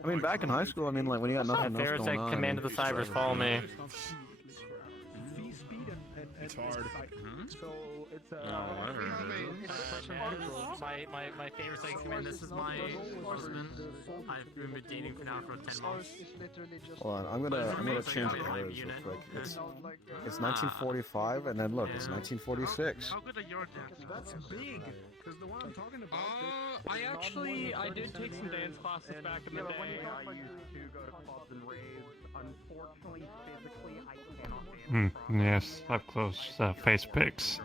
I mean, back in high school, I mean, like when you got nothing else There's going like on. command of the cybers. Follow me. It's hard. My favorite thing, man. This is my husband. I've been dating for now for 10 months. Hold on, I'm gonna change the words real quick. It's 1945, and then look, it's 1946. How good are your dances? That's big. Because the one I'm talking about. I did take some dance classes back in the day. I used to go to clubs and raves. Unfortunately, physically, I cannot dance. Yes, up close face pics.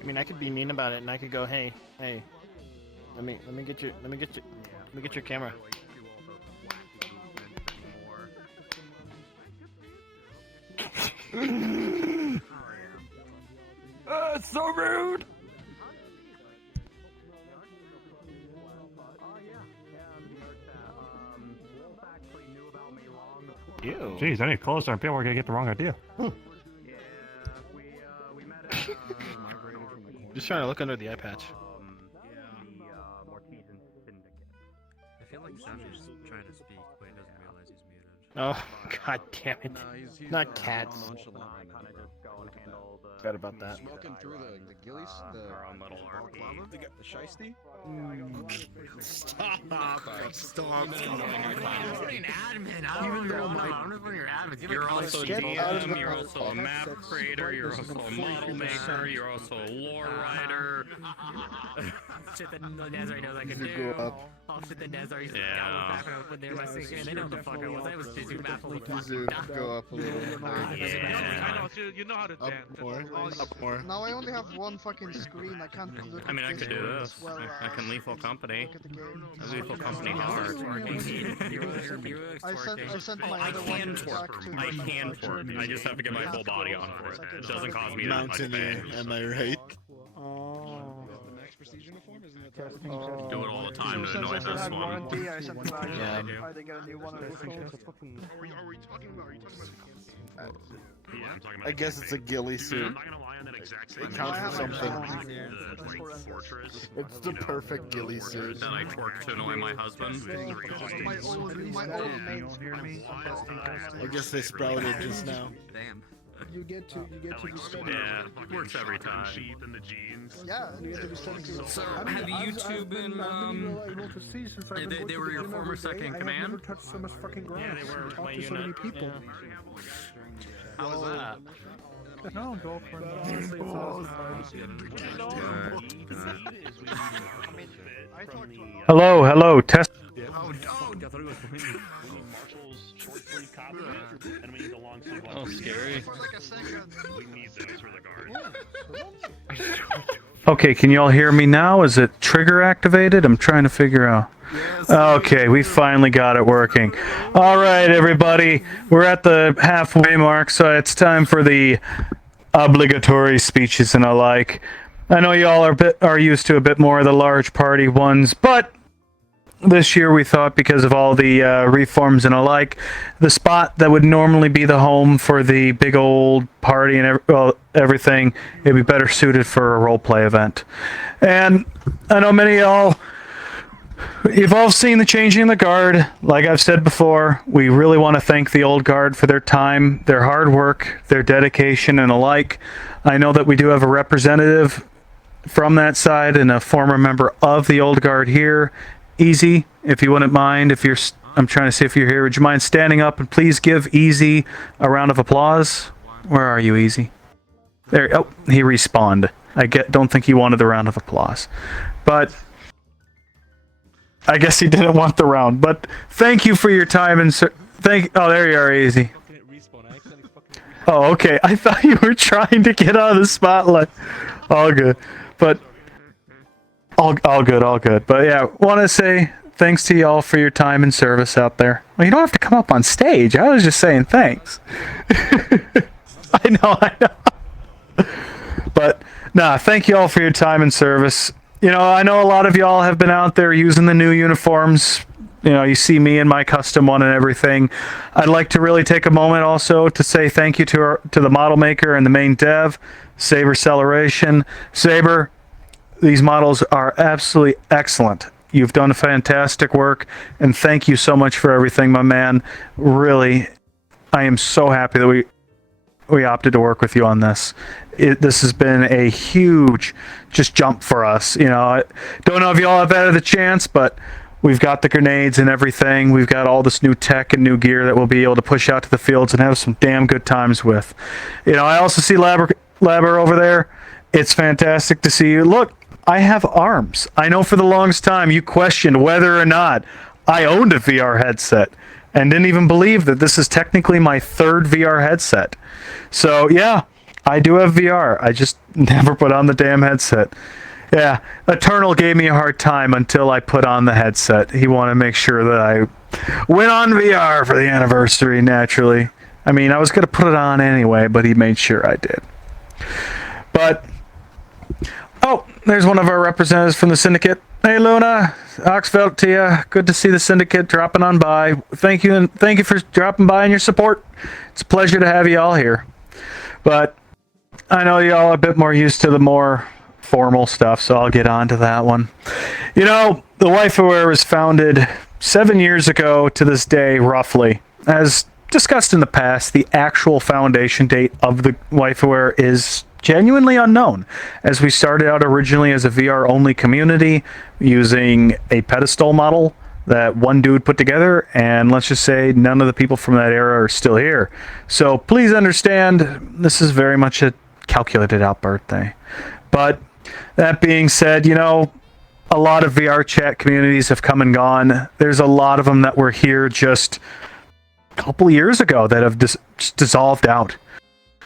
I mean, I could be mean about it, and I could go, hey, let me get your camera. It's so rude. Ew. Jeez, I need to close down. People are gonna get the wrong idea. Just trying to look under the eye patch. I feel like Savage is trying to speak, but he doesn't realize he's muted. Oh, god damn it. Not cats. Forgot about that. Smoking through the gillies, Our own little RP. to get the shiesty. Stop. I'm an admin. I don't know. I'm just one of your admins. You're also a DM, you're also a map creator, you're also a model maker, you're also a lore writer. Shit that Nezari knows I can do. Oh shit that Nezari used to back when I was putting there my secret, and they know what the fuck I was. I was just zoom out Go up a little. I know, so you know how to dance. Up more. Now I only have one fucking screen. I can't look. I mean, I could do this. Well, I can lethal company. Lethal company hard. I sent my I other can one twerk. back to I can twerk. I just have to get my full body on for it. It doesn't cause me that much Mountaineer, pain. am I right? Do it all the time to annoy this one. warranty, I sent back. Yeah. I didn't get a new one. Are we talking about? Yeah, I'm talking about I guess it's a ghillie suit. I'm not gonna lie on that exact same It counts for something. The fortress. It's the perfect ghillie suit. That I twerk to annoy my husband. My old mates. I guess they sprouted just now. Damn. You get to Yeah, it works every time. Yeah. So, have YouTube been, they were your former second in command? I never touched so much fucking grass. Yeah, they were Talked my to so many unit. people. How was that? No, girlfriend. Honestly, it's Hello, test. Oh, I thought he was behind me. We need Marshall's short sleeve copy, and we need the long sleeve one. Oh, scary. For like a second. We need those for the guard. Okay, can y'all hear me now? Is it trigger activated? I'm trying to figure out. Okay, we finally got it working. All right, everybody, we're at the halfway mark, so it's time for the obligatory speeches and alike. I know y'all are used to a bit more of the large party ones, but this year we thought, because of all the reforms and alike, the spot that would normally be the home for the big old party and everything, it'd be better suited for a role-play event. And I know many of y'all, you've all seen the changing of the guard. Like I've said before, we really want to thank the old guard for their time, their hard work, their dedication, and alike. I know that we do have a representative from that side and a former member of the old guard here. Easy, if you wouldn't mind, I'm trying to see if you're here, would you mind standing up and please give Easy a round of applause? Where are you, Easy? There, oh, he respawned. Don't think he wanted the round of applause. But I guess he didn't want the round. But thank you for your time and oh, there you are, Easy. Oh, okay. I thought you were trying to get out of the spotlight. All good. But all good. But yeah, want to say thanks to y'all for your time and service out there. Well, you don't have to come up on stage. I was just saying thanks. I know. But nah, thank y'all for your time and service. You know, I know a lot of y'all have been out there using the new uniforms. You know, you see me in my custom one and everything. I'd like to really take a moment also to say thank you to the model maker and the main dev, Saber Celebration. Saber, these models are absolutely excellent. You've done fantastic work, and thank you so much for everything, my man. Really, I am so happy that we opted to work with you on this. This has been a huge just jump for us. You know, I don't know if y'all have had the chance, but we've got the grenades and everything. We've got all this new tech and new gear that we'll be able to push out to the fields and have some damn good times with. You know, I also see Labber over there. It's fantastic to see you. Look, I have arms. I know for the longest time you questioned whether or not I owned a VR headset and didn't even believe that this is technically my third VR headset. So yeah, I do have VR. I just never put on the damn headset. Yeah, Eternal gave me a hard time until I put on the headset. He wanted to make sure that I went on VR for the anniversary, naturally. I mean, I was going to put it on anyway, but he made sure I did. But, oh, there's one of our representatives from the Syndicate. Hey, Luna, Oxfeld to you. Good to see the Syndicate dropping on by. Thank you for dropping by and your support. It's a pleasure to have you all here. But I know y'all are a bit more used to the more formal stuff, so I'll get on to that one. You know, the WiFiWare was founded 7 years ago to this day, roughly. As discussed in the past, the actual foundation date of the WiFiWare is genuinely unknown, as we started out originally as a VR-only community using a pedestal model that one dude put together, and let's just say none of the people from that era are still here. So please understand, this is very much a calculated out birthday. But that being said, you know, a lot of VR chat communities have come and gone. There's a lot of them that were here just a couple years ago that have just dissolved out.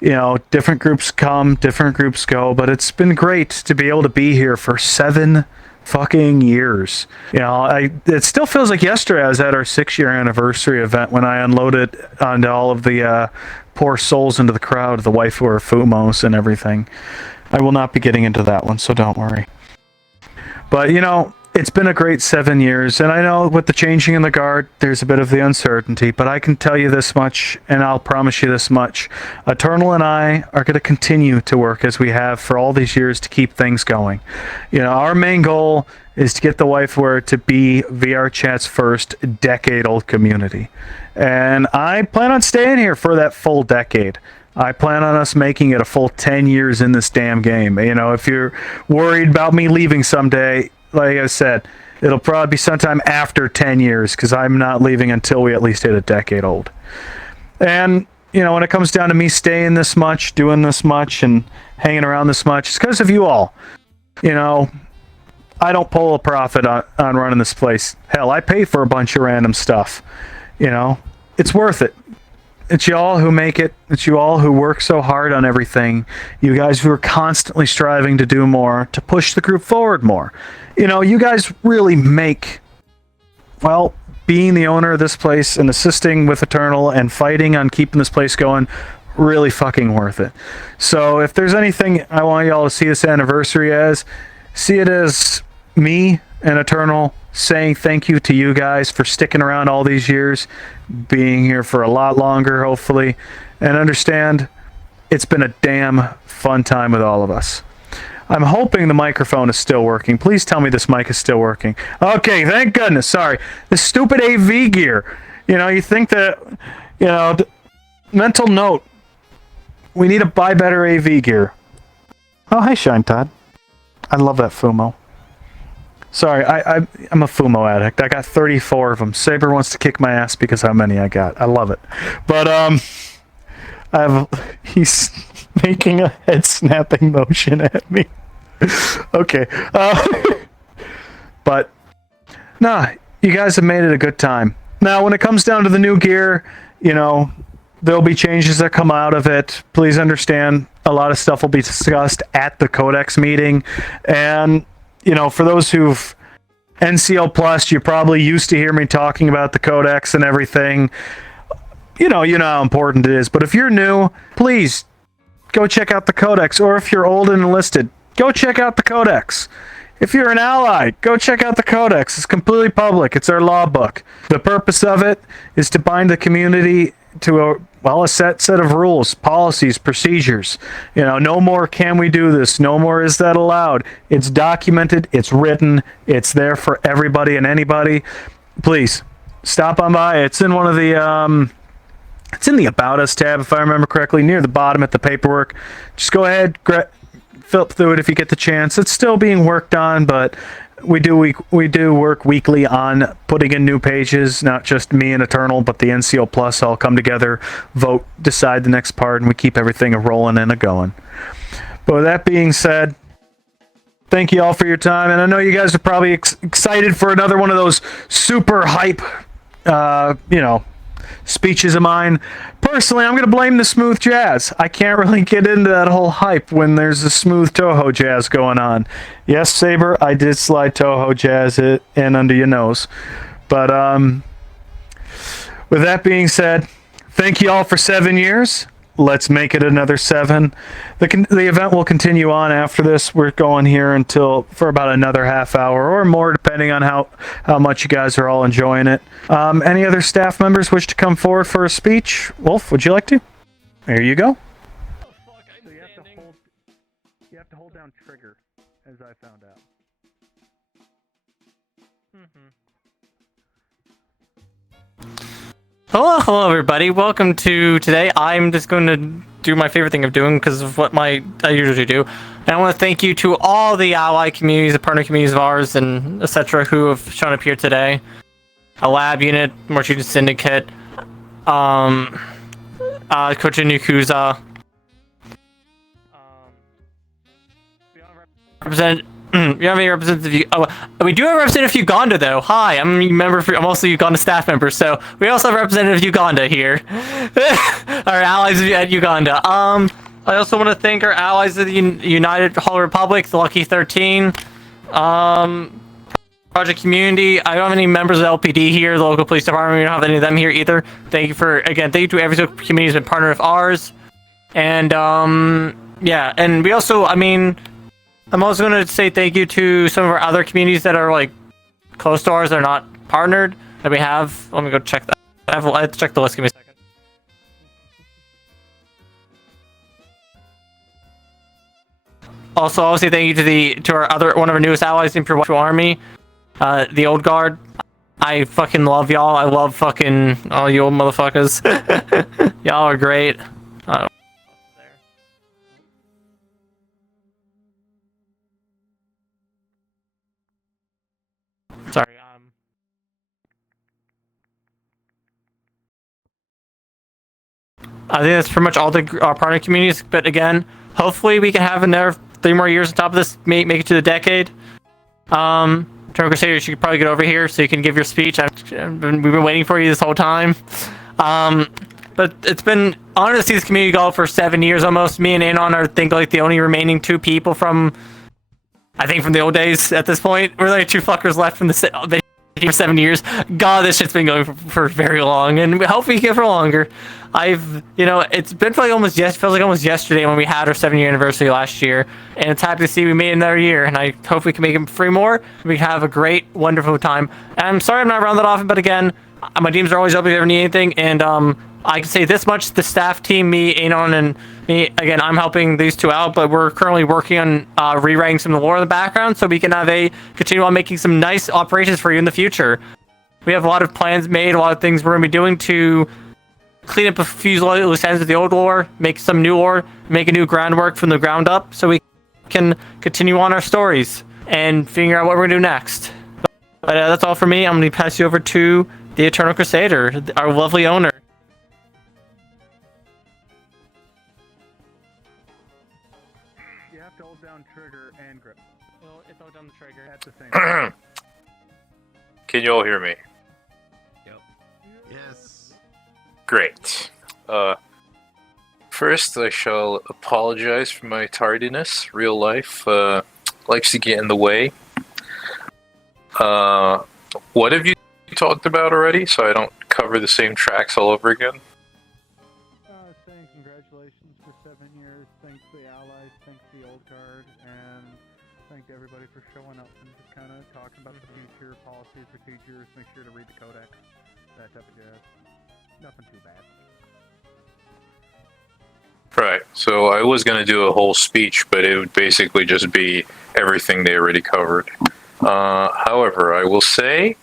You know, different groups come, different groups go, but it's been great to be able to be here for 7 fucking years. You know, it still feels like yesterday I was at our 6-year anniversary event when I unloaded onto all of the poor souls into the crowd, the WiFiWare Fumos and everything. I will not be getting into that one, so don't worry. But, you know, it's been a great 7 years, and I know with the changing in the guard, there's a bit of the uncertainty, but I can tell you this much, and I'll promise you this much. Eternal and I are going to continue to work as we have for all these years to keep things going. You know, our main goal is to get the WiFiWare to be VR Chat's first decade-old community. And I plan on staying here for that full decade. I plan on us making it a full 10 years in this damn game. You know, if you're worried about me leaving someday, like I said, it'll probably be sometime after 10 years, because I'm not leaving until we at least hit a decade old. And, you know, when it comes down to me staying this much, doing this much, and hanging around this much, it's because of you all. You know, I don't pull a profit on running this place. Hell, I pay for a bunch of random stuff. You know, it's worth it. It's y'all who make it. It's you all who work so hard on everything. You guys who are constantly striving to do more, to push the group forward more. You know, you guys really make, well, being the owner of this place and assisting with Eternal and fighting on keeping this place going, really fucking worth it. So if there's anything I want y'all to see this anniversary as, see it as me and Eternal saying thank you to you guys for sticking around all these years, being here for a lot longer, hopefully, and understand it's been a damn fun time with all of us. I'm hoping the microphone is still working. Please tell me this mic is still working. Okay, thank goodness. Sorry. This stupid AV gear. You know, you think that, you know, mental note. We need to buy better AV gear. Oh, hey, Shine Todd. I love that Fumo. Sorry, I'm a Fumo addict. I got 34 of them. Saber wants to kick my ass because how many I got. I love it. But, he's making a head snapping motion at me. Okay. But, nah, you guys have made it a good time. Now, when it comes down to the new gear, you know, there'll be changes that come out of it. Please understand, a lot of stuff will be discussed at the Codex meeting. And, you know, for those who've NCL Plus, you're probably used to hear me talking about the Codex and everything. You know how important it is. But if you're new, please go check out the Codex. Or if you're old and enlisted, go check out the Codex. If you're an ally, go check out the Codex. It's completely public. It's our law book. The purpose of it is to bind the community to a set of rules, policies, procedures. You know, no more can we do this, no more is that allowed. It's documented, it's written, it's there for everybody and anybody. Please, stop on by. It's in one of the, it's in the About Us tab, if I remember correctly, near the bottom at the paperwork. Just go ahead, flip through it if you get the chance. It's still being worked on, but we do work weekly on putting in new pages, not just me and Eternal, but the NCO Plus all come together, vote, decide the next part, and we keep everything a rolling and a going. But with that being said, thank you all for your time, and I know you guys are probably excited for another one of those super hype, you know, speeches of mine. Personally, I'm going to blame the smooth jazz. I can't really get into that whole hype when there's a smooth Toho jazz going on. Yes, Saber, I did slide Toho jazz in under your nose. But with that being said, thank you all for 7 years. Let's make it another 7. The event will continue on after this. We're going here for about another half hour or more, depending on how much you guys are all enjoying it. Any other staff members wish to come forward for a speech? Wolf, would you like to? There you go. So you have to hold down trigger, as I found out. Hello everybody. Welcome to today. I'm just going to do my favorite thing of doing because of what I usually do. And I want to thank you to all the ally communities, the partner communities of ours, and etc. who have shown up here today. A lab unit, Marching Syndicate, Coach Nukuza, we have any representative. We do have a representative of Uganda, though. Hi, I'm also a Uganda staff member, so we also have a representative of Uganda here. Our allies at Uganda. I also want to thank our allies of the United Holy Republic, the Lucky 13, Project Community. I don't have any members of LPD here, the local police department. We don't have any of them here either. Thank you to every single community who's been partner of ours. And yeah, and we also, I'm also going to say thank you to some of our other communities that are like close to ours that are not partnered that we have. Let me go check that. I have to check the list. Give me a second. Also, I'll say thank you to one of our newest allies in Pure Army, the Old Guard. I fucking love y'all. I love fucking all you old motherfuckers. Y'all are great. Sorry. I think that's pretty much all the partner communities. But again, hopefully we can have another 3 more years on top of this. Make it to the decade. Eternal Crusader, you should probably get over here so you can give your speech. We've been waiting for you this whole time. But it's been honor to see this community go for 7 years almost. Me and Anon are, I think, like the only remaining 2 people from, I think, from the old days at this point. We're like 2 fuckers left from the for 7 years. God, this shit's been going for very long, and hopefully get for longer. It's been feels like almost yesterday when we had our 7-year anniversary last year, and it's happy to see we made another year, and I hope we can make it 3 more. We have a great, wonderful time. And I'm sorry I'm not around that often, but again, my DMs are always open if you ever need anything, and I can say this much: the staff team, me, Anon, and me, again, I'm helping these 2 out, but we're currently working on rewriting some of the lore in the background so we can continue on making some nice operations for you in the future. We have a lot of plans made, a lot of things we're going to be doing to clean up a few loose ends of the old lore, make some new lore, make a new groundwork from the ground up so we can continue on our stories and figure out what we're going to do next. But that's all for me. I'm going to pass you over to the Eternal Crusader, our lovely owner. You have to hold down trigger and grip. It's hold down the trigger at the same time. Can you all hear me? Yep. Yes. Great. First, I shall apologize for my tardiness. Real life likes to get in the way. What have you talked about already, so I don't cover the same tracks all over again? Saying congratulations for 7 years, thanks to the allies, thanks to the old guard, and thank everybody for showing up and just kind of talking about the future, policies, procedures, make sure to read the codex, that type of jazz. Nothing too bad. Right, so I was going to do a whole speech, but it would basically just be everything they already covered. However, I will say,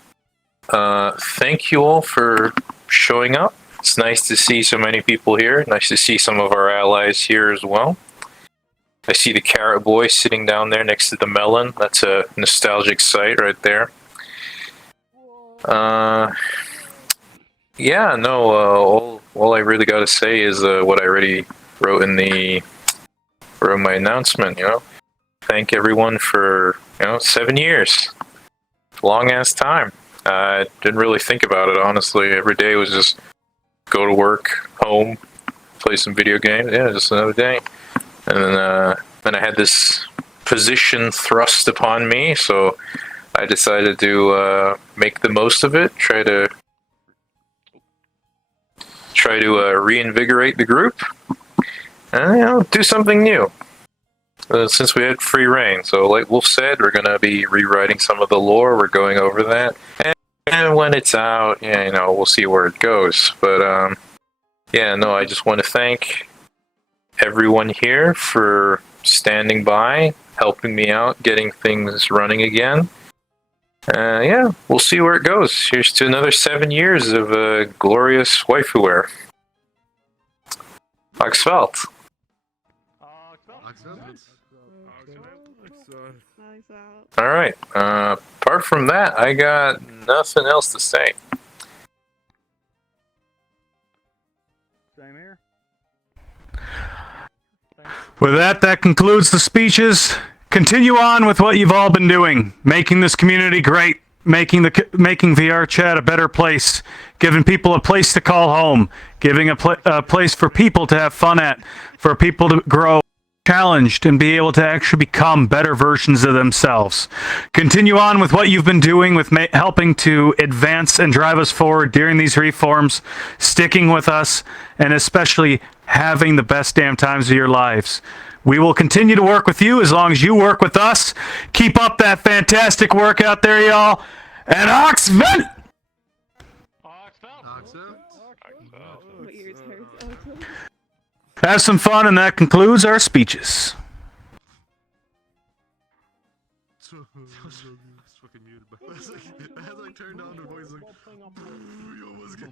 thank you all for showing up. It's nice to see so many people here. Nice to see some of our allies here as well. I see the Carrot Boy sitting down there next to the melon. That's a nostalgic sight right there. Yeah, no, all I really got to say is what I already wrote in my announcement, Thank everyone for, 7 years. Long ass time. I didn't really think about it, honestly. Every day was just go to work, home, play some video games. Yeah, just another day. And then I had this position thrust upon me, so I decided to make the most of it, try to reinvigorate the group, and do something new. Since we had free reign, so like Wolf said, we're gonna be rewriting some of the lore. We're going over that, and when it's out, we'll see where it goes. But I just want to thank everyone here for standing by, helping me out, getting things running again. We'll see where it goes. Here's to another 7 years of glorious waifu wear. Axveld. Alright, apart from that, I got nothing else to say. Same here. With that concludes the speeches. Continue on with what you've all been doing, making this community great, making VR chat a better place, giving people a place to call home, giving a place for people to have fun at, for people to grow, challenged, and be able to actually become better versions of themselves. Continue on with what you've been doing with helping to advance and drive us forward during these reforms, sticking with us, and especially having the best damn times of your lives. We will continue to work with you as long as you work with us. Keep up that fantastic work out there, y'all. And Oxvent! Have some fun, and that concludes our speeches. Turned on the voice like, yo, what's good?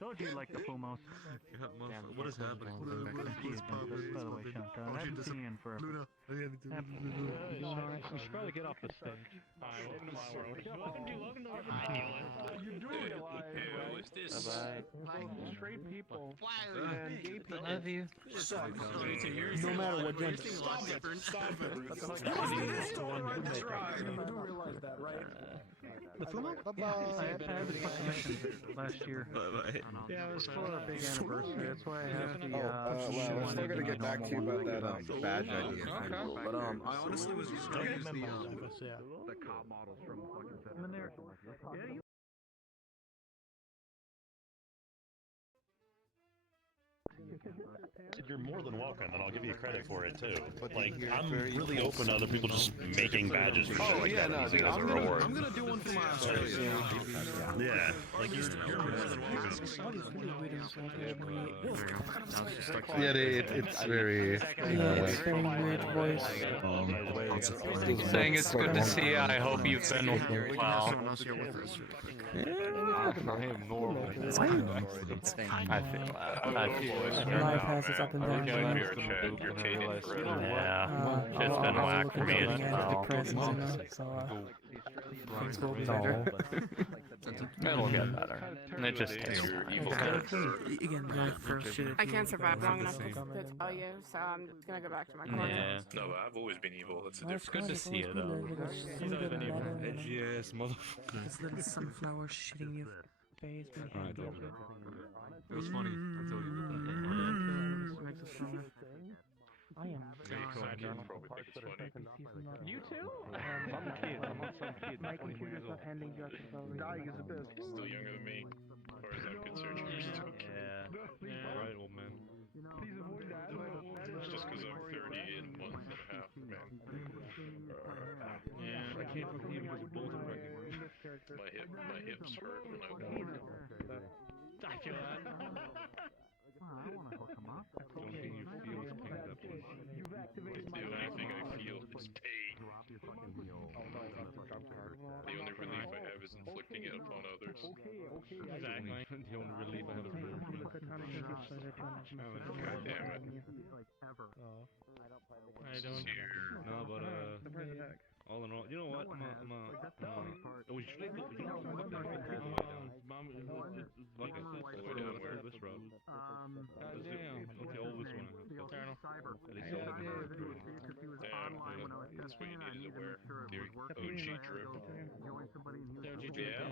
Told you like the Fumos. What is happening? What is popping? By the way, Shanta, I haven't seen you in forever. Luna, I haven't seen You should probably get off the stage. Hi, welcome to my world. Welcome to You're doing it live. Who is this? Straight people and gay people. I love you. No matter what gender. Stop it. Stop it. You do realize that, right? The Fumo? Yeah, I had the commission last year. Yeah, it was for a big anniversary. That's why I have the. Well, I'm still gonna get back to you about that badge idea. But I honestly was just gonna use the cop models from fucking. I'm in there. Yeah, you. You're more than welcome, and I'll give you credit for it too. Like, I'm really open to other people just making badges for shit like that as a reward. I'm gonna do one for my Australia. Yeah, like you're more than welcome. Yeah, it's very. Saying it's good to see you. I hope you've been well. I feel Life has its up and down. Yeah, it's been whack for me as well. Things will be better. It'll get better. It just takes time. I can't survive long enough to tell you, so I'm gonna go back to my car. Yeah. No, but I've always been evil. That's a It's good to see you though. Edgy ass motherfucker. This little sunflower shitting your face. It was funny. I'll tell you. Makes us stronger. I am You too? I'm a kid. I'm not some kid. My computer's not handling justice already. Dying is a bitch. Still younger than me, as far as I'm concerned. You're still a kid. Yeah. Right, old man. Please avoid that. It's just because I'm 30 in a month and a half, man. Yeah, I can't fucking even just bolt it back. My hips hurt when I walk. I feel that. I want to hook him up. The only thing you feel is pain at that point. You've activated The only thing I feel is pain. The only relief I have is inflicting it upon others. Exactly. The only relief I have is God damn it. I don't. No, but all in all, you know what? Oh, should I go? You know, Mom, like I said, where this road? Damn. Okay, always want to have Damn, that's what you needed to wear. The OG drip. Yeah.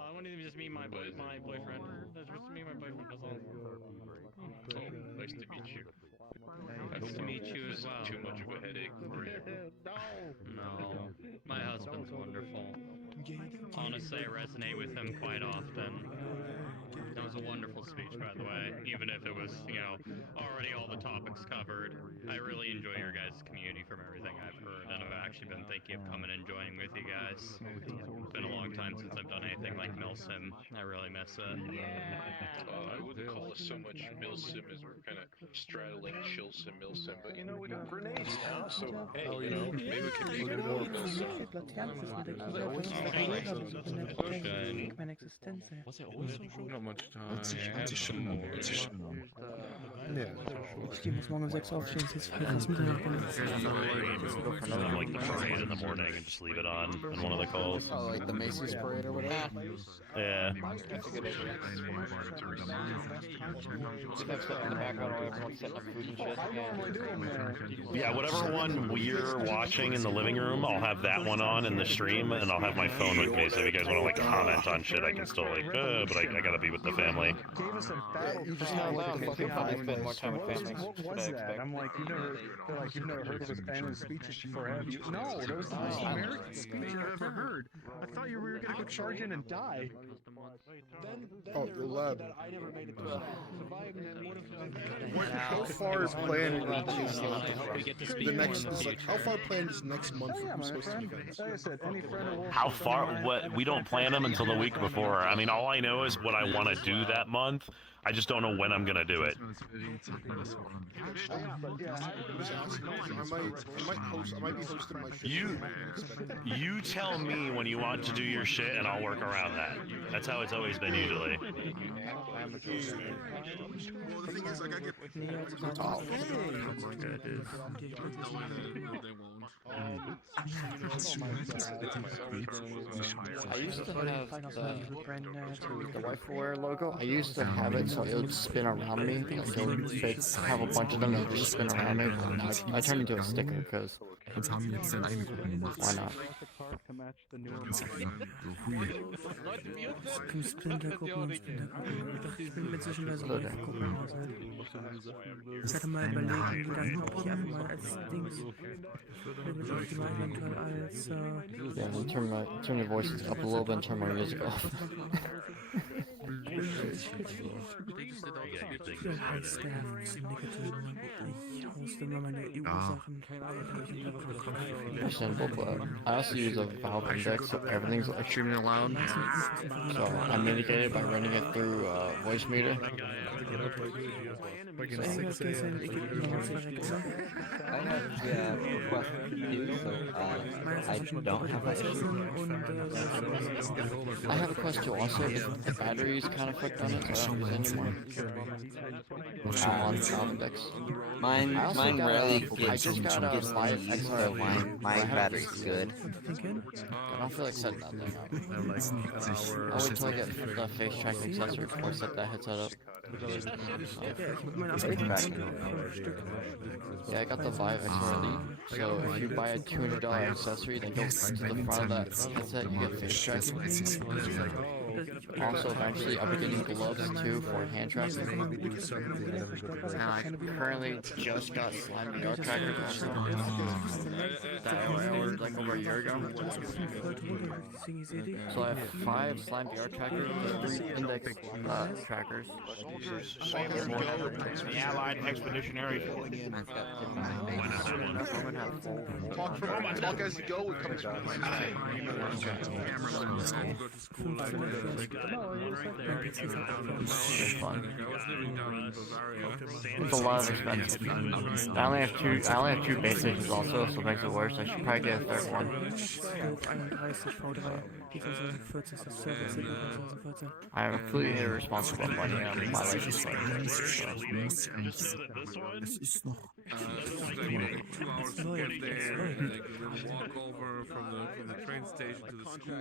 I want to just meet my boyfriend. That's just me and my boyfriend. That's all. Oh, nice to meet you. Nice to meet you as well. Too much of a headache for you. No, my husband's wonderful. Honestly, I resonate with him quite often. That was a wonderful speech, by the way. Even if it was, already all the topics covered. I really enjoy your guys' community from everything I've heard, and I've actually been thinking of coming and joining with you guys. It's been a long time since I've done anything like Milsim. I really miss it. I wouldn't call us so much Milsim as we're kind of straddling Chilsim, Milsim, but we got grenades now, so hey, maybe we can make it more Milsim. Was it also not much time? Stimus morgen 6 aufstehen, sie ist I'm like the parade in the morning and just leave it on in one of the calls. Oh, like the Macy's parade or whatever? Yeah. Yeah, whatever one we're watching in the living room, I'll have that one on in the stream, and I'll have my phone with me, so if you guys want to comment on shit, I can still but I gotta be with the family. Gave us a battle. You're just not allowed to spend more time with family. What was that? I'm like, you've never heard of his family speeches before, have you? No, that was the most American speech I've ever heard. I thought you were gonna go charge in and die. Oh, the lab. I never made it to How far planned is the next? How far planned is next month for who's hosting events? Like I said, any friend of How far? What? We don't plan them until the week before. I mean, all I know is what I want to do that month. I just don't know when I'm gonna do it. I might be hosting my shit. You tell me when you want to do your shit, and I'll work around that. That's how it's always been usually. Well, the thing is, like, I get. Oh, I used to have the Wi-Fi logo. I used to have it so it would spin around me. Like it would have a bunch of them that would just spin around me. But now I turned into a sticker because why not? Ich bin mir zwischendurch so gucken. Ich hatte mal überlegt, ob ich einfach mal als Dings mit Optima eventuell als Yeah, turn your voices up a little bit and turn my music off. als der Nicotine. Ich hoste immer meine EU-Sachen. Understandable, but I also use a Valve index, so everything's extremely loud. So I mitigate it by running it through voice meter. I have a question for you, so I don't have that issue. I have a question also. The battery's kind of fucked on it, so I don't use it anymore. On the Valve index. Mine rarely gets the line. My battery's good. I don't feel like setting that thing up. I'll wait till I get the face tracking sensor before I set that headset up. Yeah, I got the Vive XR Elite, so if you buy a $200 accessory, then go to the front of that headset, you get face tracking. Also, eventually, I'll be getting gloves too for hand tracking. And I currently just got Slime VR trackers also. That I ordered like over a year ago. So I have 5 Slime VR trackers, 3 index trackers. The Allied Expeditionary Force. Talk as you go, we're coming back. It's a lot of expenses. I only have two base stations also, so it makes it worse. I should probably get a third one. I am completely irresponsible about money on my license plate. Walk over from the train station to the school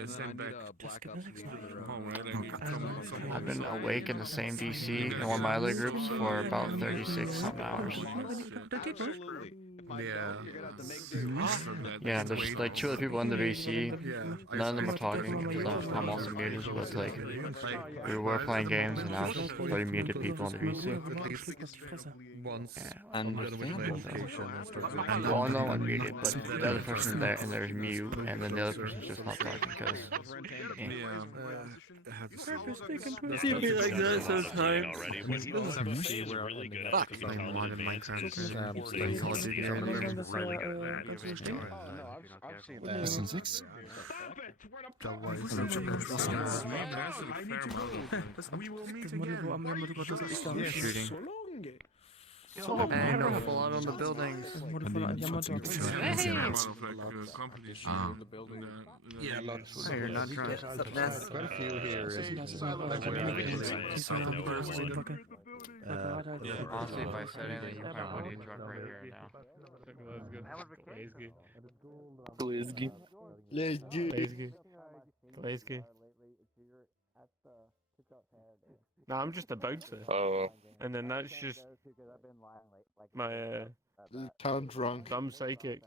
and send back home, right? I've been awake in the same DC and one of my other groups for about 36-something hours. Yeah, there's like 2 other people in the VC. None of them are talking because I'm also muted, but it's like we were playing games and I was just 30 muted people in the VC. Yeah, understandable though. Well, no one muted, but the other person's there and there's mute, and then the other person's just not talking because. See me like that sometimes. Season 6? Das Model, wo am Ende das ist da Shooting. Hey, no fallout on the buildings. Yeah, hey, you're not drunk. Quite a few here. Honestly, if I said anything, you probably would get drunk right here and now. No, I'm just a bouncer. Oh. And then that's just my town drunk. I'm psychic.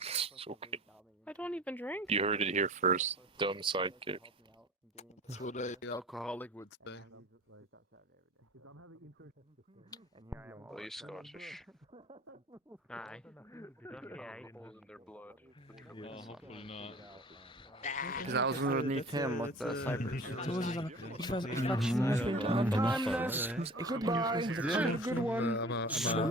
It's okay. I don't even drink. You heard it here first. Dumb sidekick. That's what an alcoholic would say. Are you Scottish? Aye. Holes in their blood. Well, hopefully not. Because I was underneath him with the Cypress. So ist es aber. Ich weiß, ich quatsch zum Beispiel mit anderen Timeless. Ich muss echt Goodbye. Yeah, good one. Bitte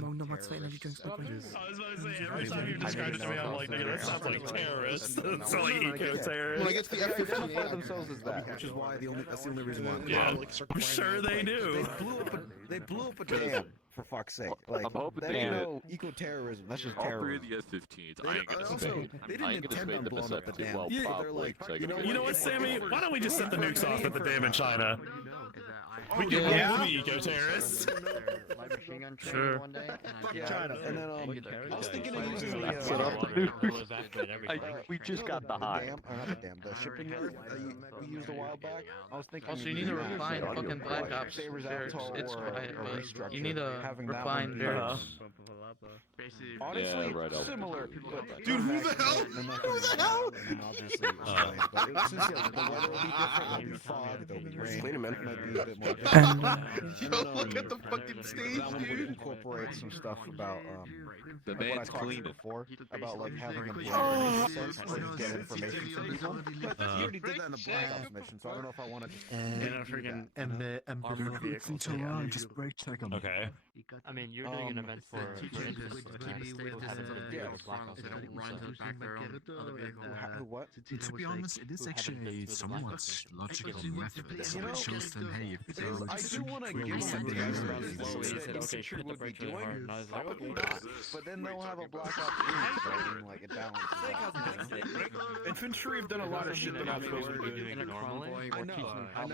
morgen nochmal 2 Energy Drinks mitbringen. I was about to say, every time you described it to me, I'm like, nigga, that sounds like terrorists. That's like eco-terrorists. Well, I guess the F-15 themselves is that, which is why that's the only reason why. Yeah, I'm sure they do. They blew up a dam for fuck's sake. Like, I'm hoping that ain't no eco-terrorism. That's just all three terrorism. of the S-15s. I ain't gonna spade. They didn't intend on blowing up the dam. Yeah. So they're like, You know what, Sammy? Why don't we just set the nukes off at the dam in China? We Yeah. can be eco-terrorists. Sure. Fuck China. And then I was thinking of using the we just got the high. dam, or not the dam, the shipping yard that we used a while back. I was thinking. Also, you need to refine fucking Black Ops. It's quiet, but you need to refine barracks. Honestly, similar. Dude, who the hell? Who the hell? Obviously, but it was since the weather will be different. There'll be fog. There'll be rain. It might be a bit more difficult. Yo, look at the fucking stage, That one would dude. incorporate some stuff about The like what I man's talked cleaning. before about like having a blog sense to get information from people. But you already did that in the Black Ops mission, so I don't know if I want to just. Just brake check them. Okay. I mean, you're doing an event for What? To be honest, it is actually a somewhat logical method. So it shows them, hey, if you go I do want to really give them send the the guys email, around the it's- that infantry would be doing. Probably not, but then they'll have a Black Ops 3, so I mean, like it balances out. Infantry have done a lot of shit they're not supposed to be doing. I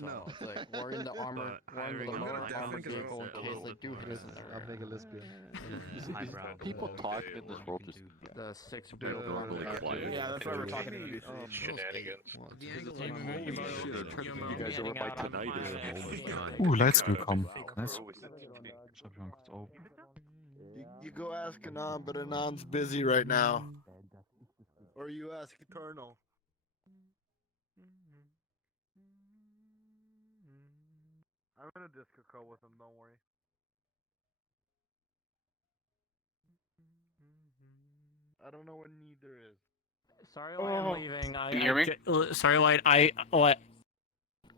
know. Like wearing the armor, wearing the lower armor vehicle in case they do hit us. I'm making a lesbian. People talk in this world just The 6 They're normally quiet. Yeah, that's why we're talking about Shenanigans. you guys over by tonight or Let's go come. Let's. You go ask Anon, but Anon's busy right now. Or you ask the Colonel. I'm in a disco call with him, don't worry. I don't know what need there is. Sorry, White, I'm leaving. Can you hear me? Sorry, White.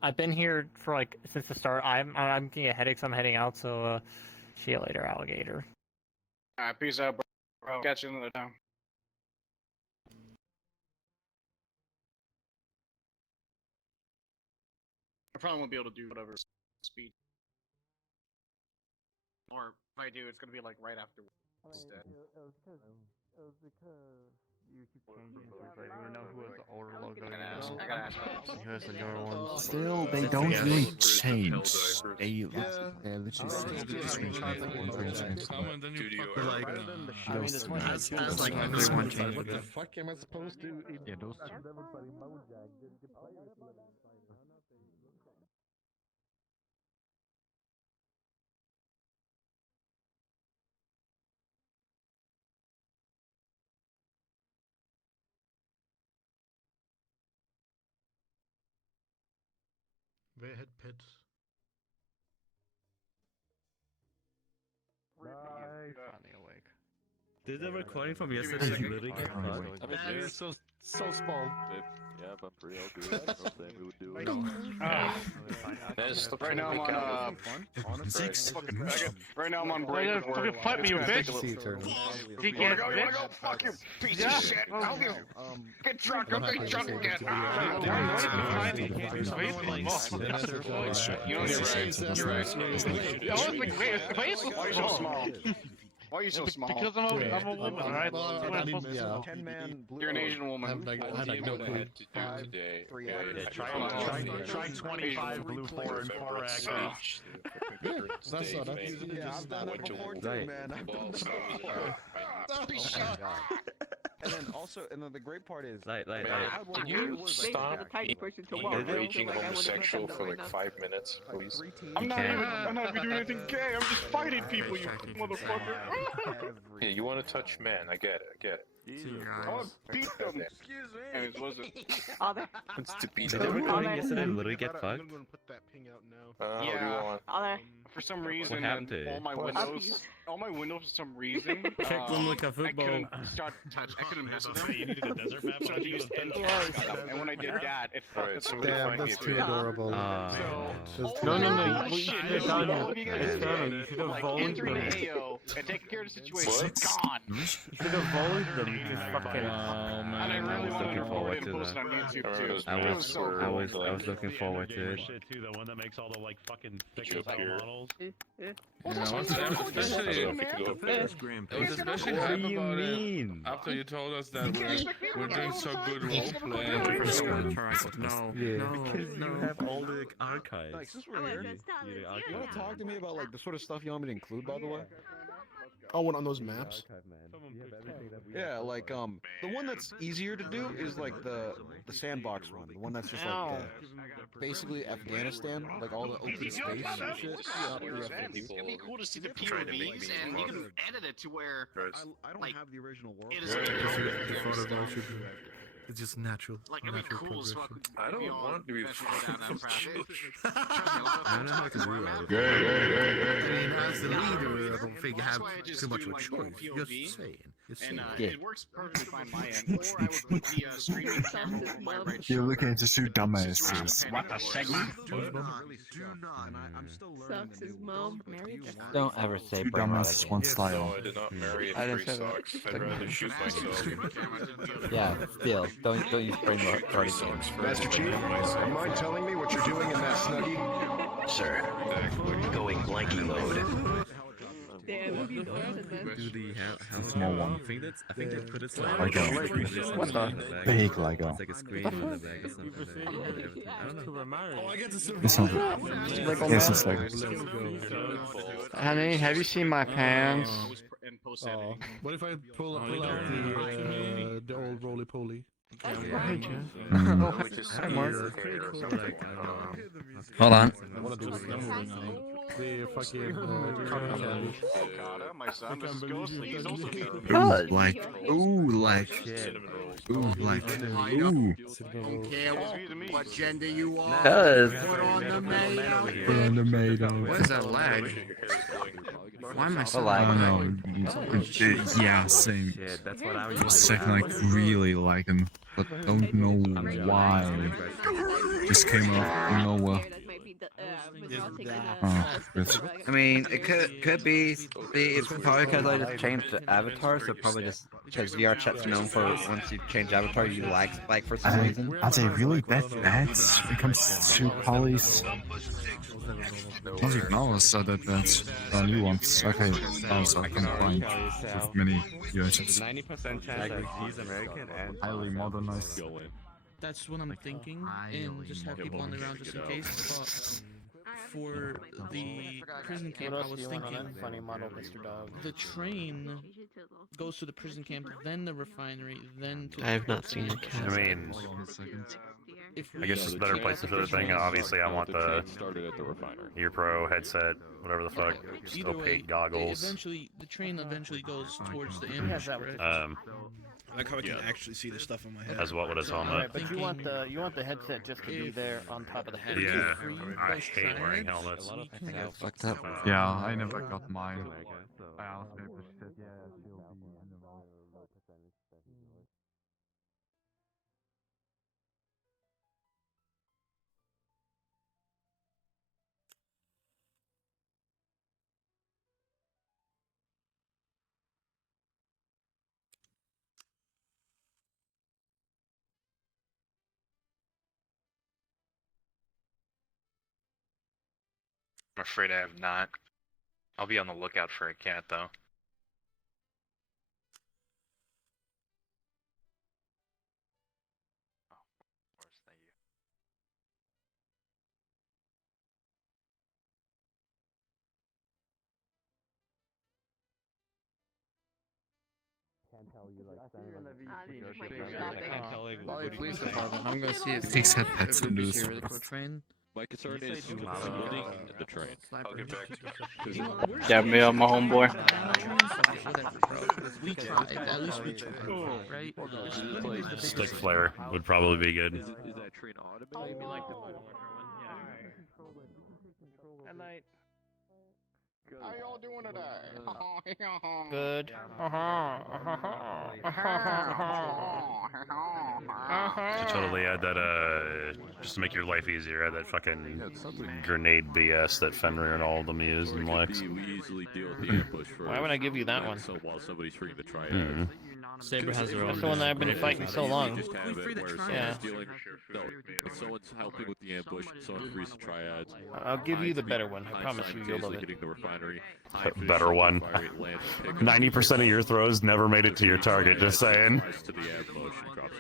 I've been here for like since the start. I'm getting a headache, so I'm heading out. So, see you later, alligator. Alright, peace out, bro. Catch you another time. I probably won't be able to do whatever speed. Or if I do, it's gonna be like right after. Instead. It was because you keep changing it. I don't know who has the older logo. I gotta ask that. Who has the newer ones? Still, they don't really change. They literally As like everyone changed. What the fuck am I supposed to? Yeah, those. Where had pets? Finally awake. Did the recording from yesterday literally get I mean, fucked? you're so small. Yeah, but pretty all good. I don't think we would do it. Right now I'm on right now I'm on break. Fucking fight me, you bitch! You wanna go? Fuck you, piece of shit! I'll go. Get drunk, I'll get drunk again. You know, you're right. Why are you so small? Why are you so small? Because I'm a woman, alright? You're an Asian woman. I had no clue. Today. Try 25 blue 4 and 4 X. That's not I've done it before too, man. And then also, and then the great part is, Can you stop being a raging homosexual for like 5 minutes, please? I'm not even doing anything gay. I'm just fighting people, you motherfucker. Yeah, you want to touch men? I get it. I want to beat them. Excuse me. And it wasn't. It's to beat Did them. the recording yesterday literally get fucked? Yeah. What do you want? For some reason, What happened to all it? my windows, for some reason, Check them like a I football. couldn't start touch. I couldn't mess with them. You needed a desert map? So I used NTS, and when I did that, it fucked so up. Damn, that's too adorable. No. You should have done it. It's done. You should have volleyed Entering them. AO and taking care of the situation. What? Gone. You should have volleyed them. just fucking. Oh man, And I really was wanted looking to forward to to post it on that. YouTube too. I It was was, so I cool. was, I was looking forward to it. Shit too, the one that makes all the like fucking thick models. You know, especially it was especially hype about it after you told us that we're doing so good roleplay. No, Because you have all the archives. Like, since we're here, you want to talk to me about like the sort of stuff you want me to include, by the way? Oh, what on those maps? Yeah, like the one that's easier to do is like the sandbox one, the one that's just like basically Afghanistan, like all the open space and shit. It'd be cool to see the POVs, and you can edit it to where I don't have the original world. it is like It's just natural. like it'd be cool as fuck. I don't want to be I don't know how to do that. I mean, as the leader, I don't think you have too much of a choice. Just saying. And it works perfectly fine on my end. Or I would put the streaming camera over my right You're shoulder. looking to shoot dumbasses. What the segment? Do not. I'm still learning Sucks his mom married. Don't ever say Two brain rot dumbasses, again. one style. No, I did not marry I in didn't free say that. socks. I'd rather shoot myself. Yeah, still, don't use brain rot again. Master Chief, you mind telling me what you're doing in that snuggie? Sir, we're going blanking mode. Do the house small one. I think they put it Lego. What the? Big Lego. It's like a screen in the back or something. I don't know. Oh, I get to see It's not. Yes, it's Lego. Honey, have you seen my pants? What if I pull out the old roly poly? Hey, Jeff. Hi, Mark. Hold on. The fucking cotton candy. My son, this is ghostly. He's also Ooh, like. Ooh, like. Ooh, like. Ooh. Don't care what gender you are. Does. Put on the mayo. Put on the mayo. What is that lag? Why am I so Oh no. Yeah, same. That's what I was Second, like, really like him, but don't know why. Just came out of nowhere. I mean, it could be it's probably because I just changed the avatar, so probably just because VR chat's known for once you change avatar, you like for some reason. Are they really that bad when it comes to polys? Not even ours, so that's new ones. Okay, ours are combined with many UHs. 90% chance that he's American and Highly modernized. That's what I'm thinking, and just have people on the ground just in case. But for the prison camp, I was thinking funny model, Mr. Dog. the train goes to the prison camp, then the refinery, then to. I have not seen the I cat. mean, If I guess it's a better place to put the thing. Obviously, I want the Ear Pro headset, whatever the fuck, just Either way, opaque goggles. eventually, the train eventually goes towards the image. Right? I like how I can actually see the stuff on my head. As what with his helmet? Right, but you want the headset just to be there on top of the head. Yeah, I hate wearing helmets. Fucked up. Yeah, I never got mine. I asked people shit. I'm afraid I have not. I'll be on the lookout for a cat, though. Police department. I'm gonna see if These had pets in here this. really quick. Train. My concern is building the train. I'll get back to Yeah, me on my homeboy. Stick flare would probably be good. Is that train automated? Good night. How y'all doing today? Good. Should totally add that, just to make your life easier, add that fucking grenade BS that Fenrir and all of them use in Lex. We easily deal with the ambush for. Why would I give you that one? So while somebody's trying to try Mhm. Saber has their own. That's the one that I've been fighting so long. Just have it where Yeah. someone's dealing. No, if someone's helping with the ambush, someone frees the triads. I'll give you the better one. I promise you, you'll love it. Hitting the refinery. Better one. 90% of your throws never made it to your target. Just saying.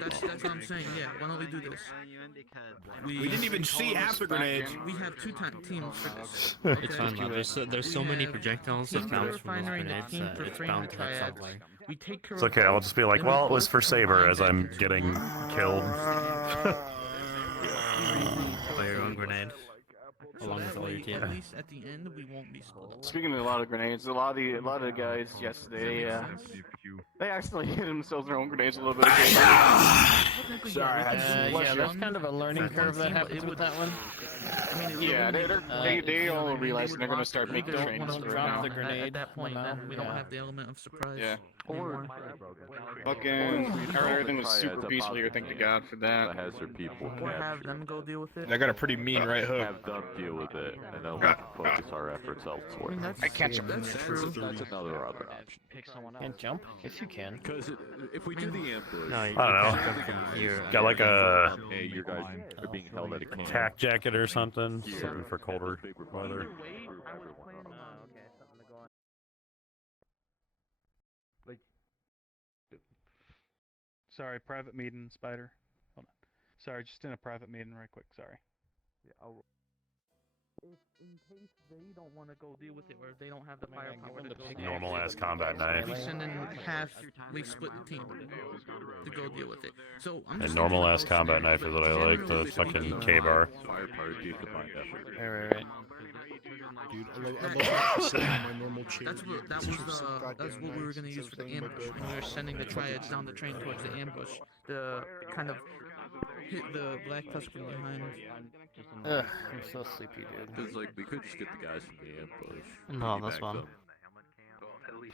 That's what I'm saying. Yeah. Why don't we do this? We didn't even see half the grenades. We have two teams for this. It's fine, man. There's so many projectiles that bounce from those grenades that it's bound to have something. We take care It's okay. I'll just be like, well, it was for Saber as I'm getting killed. By your own grenade. Along with all your team. At least at the end, we won't be split up. Speaking of a lot of grenades, a lot of the guys yesterday, they accidentally hit themselves their own grenades a little bit. Sorry, yeah, that's kind of a learning curve that happens with that one. Yeah, they all realize they're gonna start making don't trains want to for drop now. the grenade at that point. Then we don't have the element of surprise. Yeah. Or Fucking everything was super peaceful here. Thank God for that. Has their people. or have them go deal with it. I got a pretty mean right hook. Have them deal with it, and then we can focus our efforts elsewhere. I catch him. That's true. That's another option. Can't jump? Yes, you can. Because if we do the ambush, No, I don't know. Got like a hey, you guys are being held at a camp. tack jacket or something. Something for colder weather. Sorry, private meeting, Spider. Hold on. Sorry, just in a private meeting right quick, sorry. If in case they don't want to go deal with it, or if they don't have the firepower to go Normal ass combat knife. we send in half, we split the team to go deal with it. So I'm A just normal thinking ass combat knife is what I like. The fucking K-bar. Right. Dude, I love sitting in my normal chair. That's what we were gonna use for the ambush when we were sending the triads down the train towards the ambush. The kind of hit the Black Tusk from behind. Ugh, I'm so sleepy, dude. Because like we could just get the guys from the ambush. No, that's fine.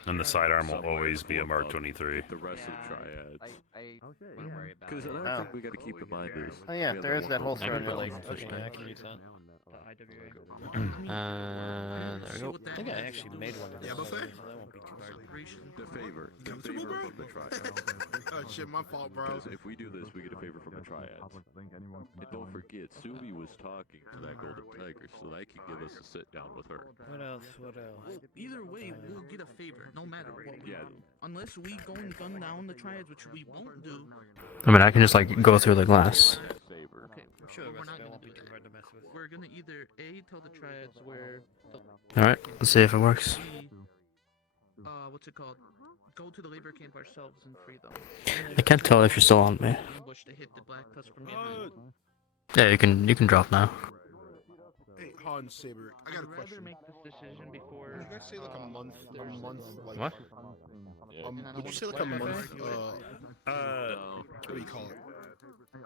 And the sidearm will always be a Mark 23. The rest of the triads. Because another thing we got to keep in mind is. Oh yeah, there is that holster on your leg. Push Okay, back. I can use that. There we go. I think I actually made one of those. Yeah, buffet? So that won't be too hard. The favor. The Comfortable, favor bro? from the triads. Oh shit, my fault, bro. Because if we do this, we get a favor from the triads. And don't forget, Subi was talking to that golden tiger, so that can give us a sit down with her. What else? What else? Either way, we'll get a favor, no matter what we do. Unless we go and gun down the triads, which we won't do. I mean, I can just like go through the glass. Okay, I'm sure we're not gonna do that. We're gonna either A, tell the triads where the Alright, let's see if it works. B, what's it called? Go to the labor camp ourselves and free them. I can't tell if you're still on me. Ambush to hit the Black Tusk from behind. Yeah, you can drop now. Hey, Han Saber, I got a I'd rather question. make this decision before. Would you guys say like a month, like What? Would you say like a month, what do you call it?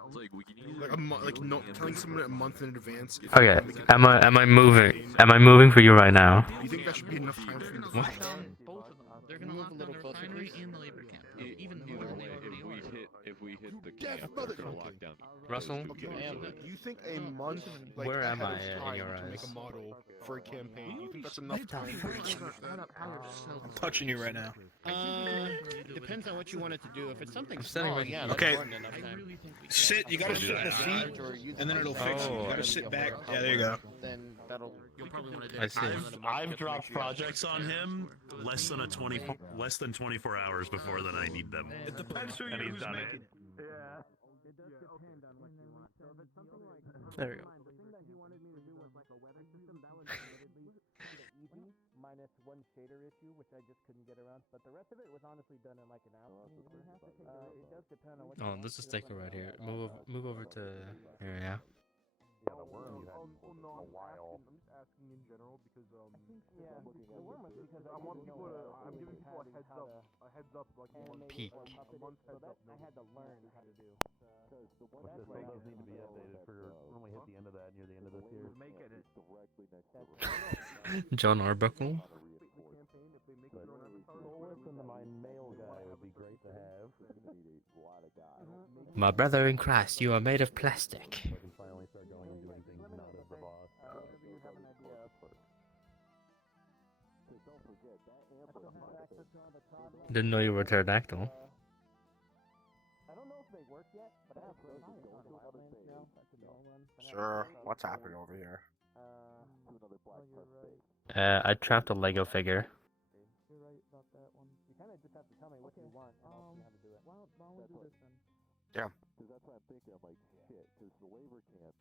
It's like we can use Like a month, like no, telling someone a month in advance. If Okay, they get- am I moving? Am I moving for you right now? Do you think that should be enough time for them to What? fight down? Both of them. They're gonna lock down the refinery and the labor camp. Even more than they already are. if we hit the camp, we're gonna lock down. Russell? Okay, do you think a month, like Where am ahead I of in time your to make eyes? a model for a campaign? Do you think that's enough time for them to finish that? I'm touching you right now. Depends on what you want it to do. If it's something standing small, right yeah, here. that's Okay. more than enough time. Sit. You gotta sit in a seat, and then it'll fix it. You gotta sit back. Yeah, there you go. Then that'll. You'll probably want to do I see. I've dropped projects on him less than 24 hours before than I need them. It depends who And he's done it. There we go. Minus one shader issue, which I just couldn't get around, but the rest of it was honestly done in like an hour. It does depend on what. Oh, this is sticker right here. Move over to here, yeah. Yeah, the worm. A while. I'm just asking in general because the worm is because I want people to. I'm giving people a heads up, like Peak. a month heads up. I had to learn how to do. But this still does need to be updated for when we hit the end of that, near the end of this year. Make it directly next to John Arbuckle. My brother in Christ, you are made of plastic. Didn't know you were a pterodactyl. Sure. What's happening over here? I trapped a Lego figure. You're right about that one. You kind of just have to tell me what you want, and I'll see how to do it. Why don't we do this then? Yeah. Because that's what I'm thinking. I'm like, shit. Because the labor camp,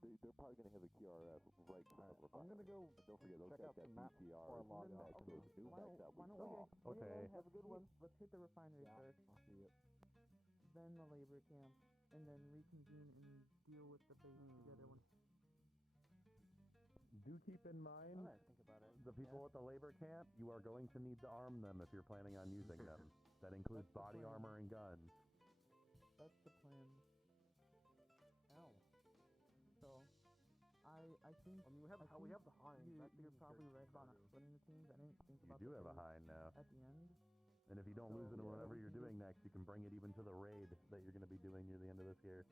they're probably gonna have a QRF right in front of the I'm gonna go don't forget, those check guys out got the map BTR before I log back off. to those new Why bikes that we don't saw. okay. Have a good one. Let's hit the refinery first. I'll see it. Then the labor camp, and then reconvene and deal with the base together when. Do keep in mind, the people at the labor camp, you are going to need to arm them if you're planning on using them. That includes body armor and guns. That's the plan. Ow. So, I think. I mean, we have the Hind. You're probably right about not splitting the teams. I didn't think You about do the have a base Hind now. at the end. And if you don't lose it in whatever you're doing next, you can bring it even to the raid that you're going to be doing near the end of this year.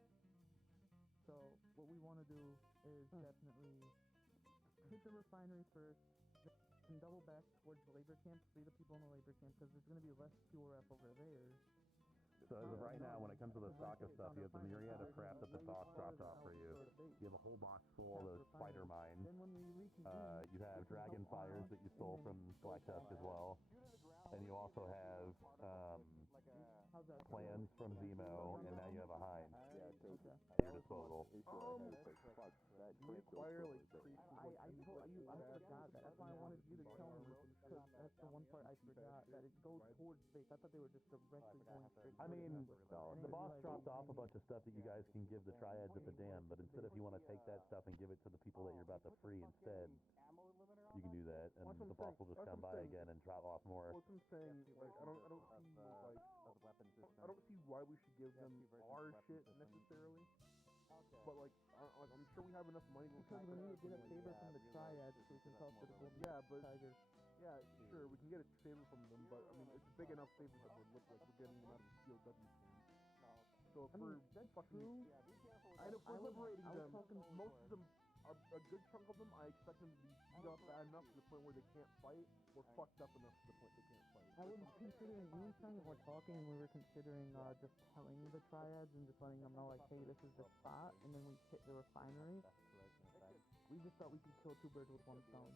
So, what we want to do is definitely hit the refinery first, then double back towards the labor camp, free the people in the labor camp, because there's going to be less QRF over there. So as of right now, when it comes to the Sokka stuff, you have the myriad of crap that the Thoth dropped off for you. You have a whole box full of those spider mines. You have dragon fires that you stole from Black Tusk as well. And you also have plans from Zemo, and now you have a Hind at your disposal. Require like I forgot that. That's why I wanted you to tell me, because that's the one part I forgot, that it goes towards space. I thought they were just directly going straight. I mean, the boss dropped off a bunch of stuff that you guys can give the triads at the dam, but instead if you want to take that stuff and give it to the people that you're about to free instead, you can do that, and the boss will just come by again and drop off more. Well, I'm saying, like, I don't see, like, I don't see why we should give them our shit necessarily. But like, I'm sure we have enough money because we need to get a favor from the triads so we can talk to the golden tigers. Yeah, sure, we can get a favor from them, but I mean, it's a big enough favor that would look like we're getting them out of the POW teams. So if we're fucking, and if we're liberating them, most of them, a good chunk of them, I expect them to be beat up bad enough to the point where they can't fight, or fucked up enough to the point they can't fight. I was considering, me and Sean were talking, and we were considering just telling the triads and just letting them know, like, hey, this is the spot, and then we hit the refinery. We just thought we could kill two birds with one stone.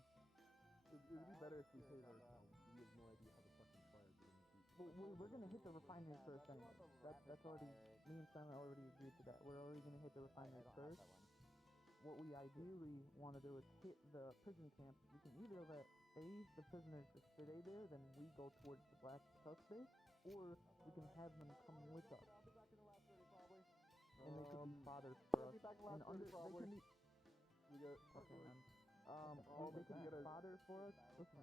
It would be better if we hit our town. We have no idea how the fucking triads are going to be. Well, we're going to hit the refinery first anyway. That's already, me and Simon already agreed to that. We're already going to hit the refinery first. What we ideally want to do is hit the prison camp. We can either let the prisoners just stay there, then we go towards the Black Tusk base, or we can have them come with us. And they could be fathers for us. And they can be... Okay, man. They can be fathers for us. Listen,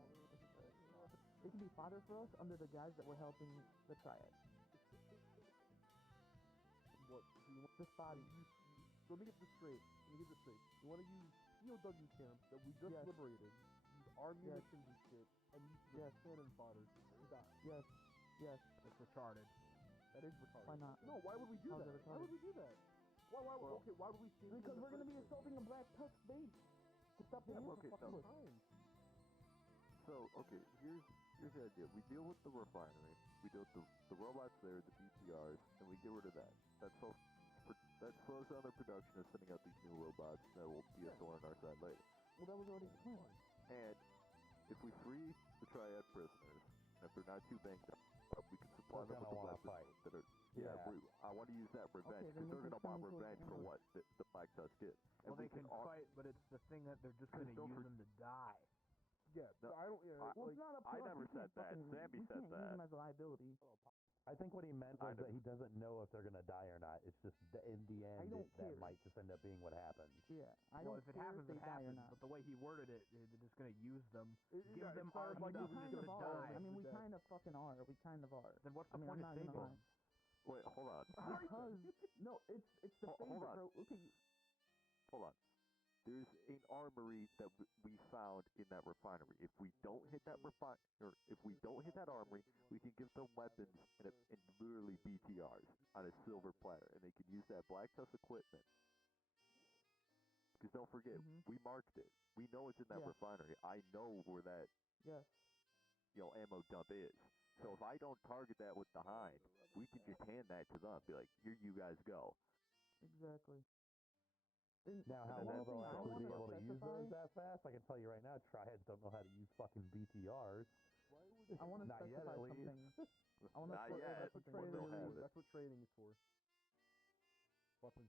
they can be fathers for us under the guys that were helping the triad. What? Just bodies. Let me get this straight. You want to use POW camps that we just liberated, use our munitions and shit, and use the cannon fodder to die. Yes. That's retarded. That is retarded. Why not? No, why would we do that? Why would we do that? Why would we see? Because we're going to be assaulting a Black Tusk base to stop the time. So, okay, here's the idea. We deal with the refinery, we deal with the robots there, the BTRs, and we get rid of that. That slows down their production of sending out these new robots that will be a thorn in our side later. Well, that was already the plan. And if we free the triad prisoners, and if they're not too banged up, we can supply them with the weapons that are... I want to use that revenge, because they're going to want revenge for what the Black Tusk did. And well, they can fight, but it's the thing that they're just going to use them to die. Yeah, no, I don't... well, it's not up to us. I never said that. Sammy said that. Use them as a liability. I think what he meant was that he doesn't know if they're going to die or not. It's just in the end that might just end up being what happens. Yeah, I don't if it care happens, if they it die or happens. not. But the way he worded it, they're just going to use them. Give them our our stuff and they're going to die. I mean, we kind of fucking are. We kind of are. Then what's the point of saving them? Wait, hold on. Because, no, it's the favor, bro. Okay. Hold on. There's an armory that we found in that refinery. If we don't hit that armory, we can give them weapons and literally BTRs on a silver platter, and they can use that Black Tusk equipment. Because don't forget, we marked it. We know it's in that refinery. I know where that ammo dump is. So if I don't target that with the Hind, we could just hand that to them, be like, here you guys go. Exactly. Now, how well they'll actually be able to use those that fast, I can tell you right now, triads don't know how to use fucking BTRs. I want to Not yet, specify at least. something. I want to Not yet. That's what trading is for.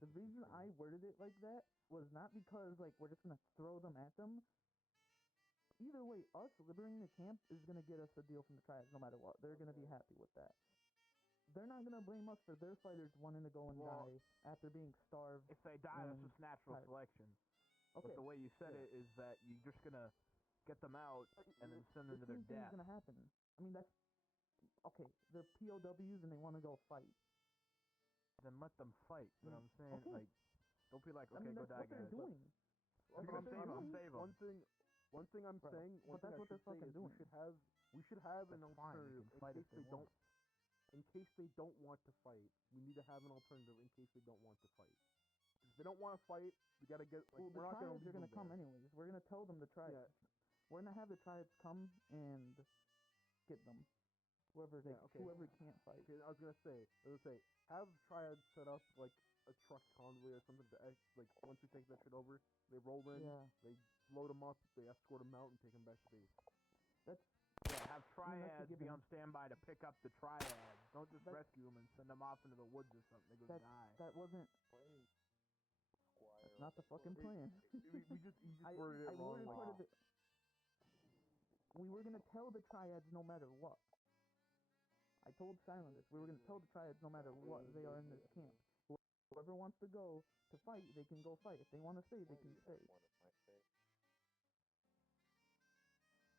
The reason I worded it like that was not because like we're just gonna throw them at them. Either way, us liberating the camp is gonna get us a deal from the triads no matter what. They're gonna be happy with that. They're not gonna blame us for their fighters wanting to go and die after being starved. If they die, that's and just natural tired. selection. Okay. But the way you said it is that you're just gonna get them out and then send them to their The same thing's death. gonna happen. I mean, that's okay. They're POWs and they want to go fight. Then let them fight. You know what I'm saying? Okay. Like, don't be like, I okay, mean, go that's die, what they're guys. doing. You're gonna save them. Save them. One thing I'm Right. saying, But that's what they're fucking doing. we should have an That's fine, they alternative can fight in if case they they don't. In case they don't want to fight, we need to have an alternative in case they don't want to fight. If they don't want to fight, we gotta get. Like, Well, the we're not gonna triads leave are gonna them come there. anyways. We're gonna tell them the triads. Yeah. We're gonna have the triads come and get them. Whoever can't fight. Okay, I was gonna say, have triads set up like a truck convoy or something to like once we take that shit over, they roll in, Yeah. they load them up, they escort them out and take them back to base. That's have I mean, that's a triads be given. on standby to pick up the triads. Don't just That's- rescue them and send them off into the woods or something. They go die. That wasn't. That's not the fucking plan. You just I worded it wrong. worded Like, part of it. We were gonna tell the triads no matter what. I told Silent this. We were gonna tell the triads no matter what they are in this camp. Whoever wants to go to fight, they can go fight. If they want to stay, they can stay.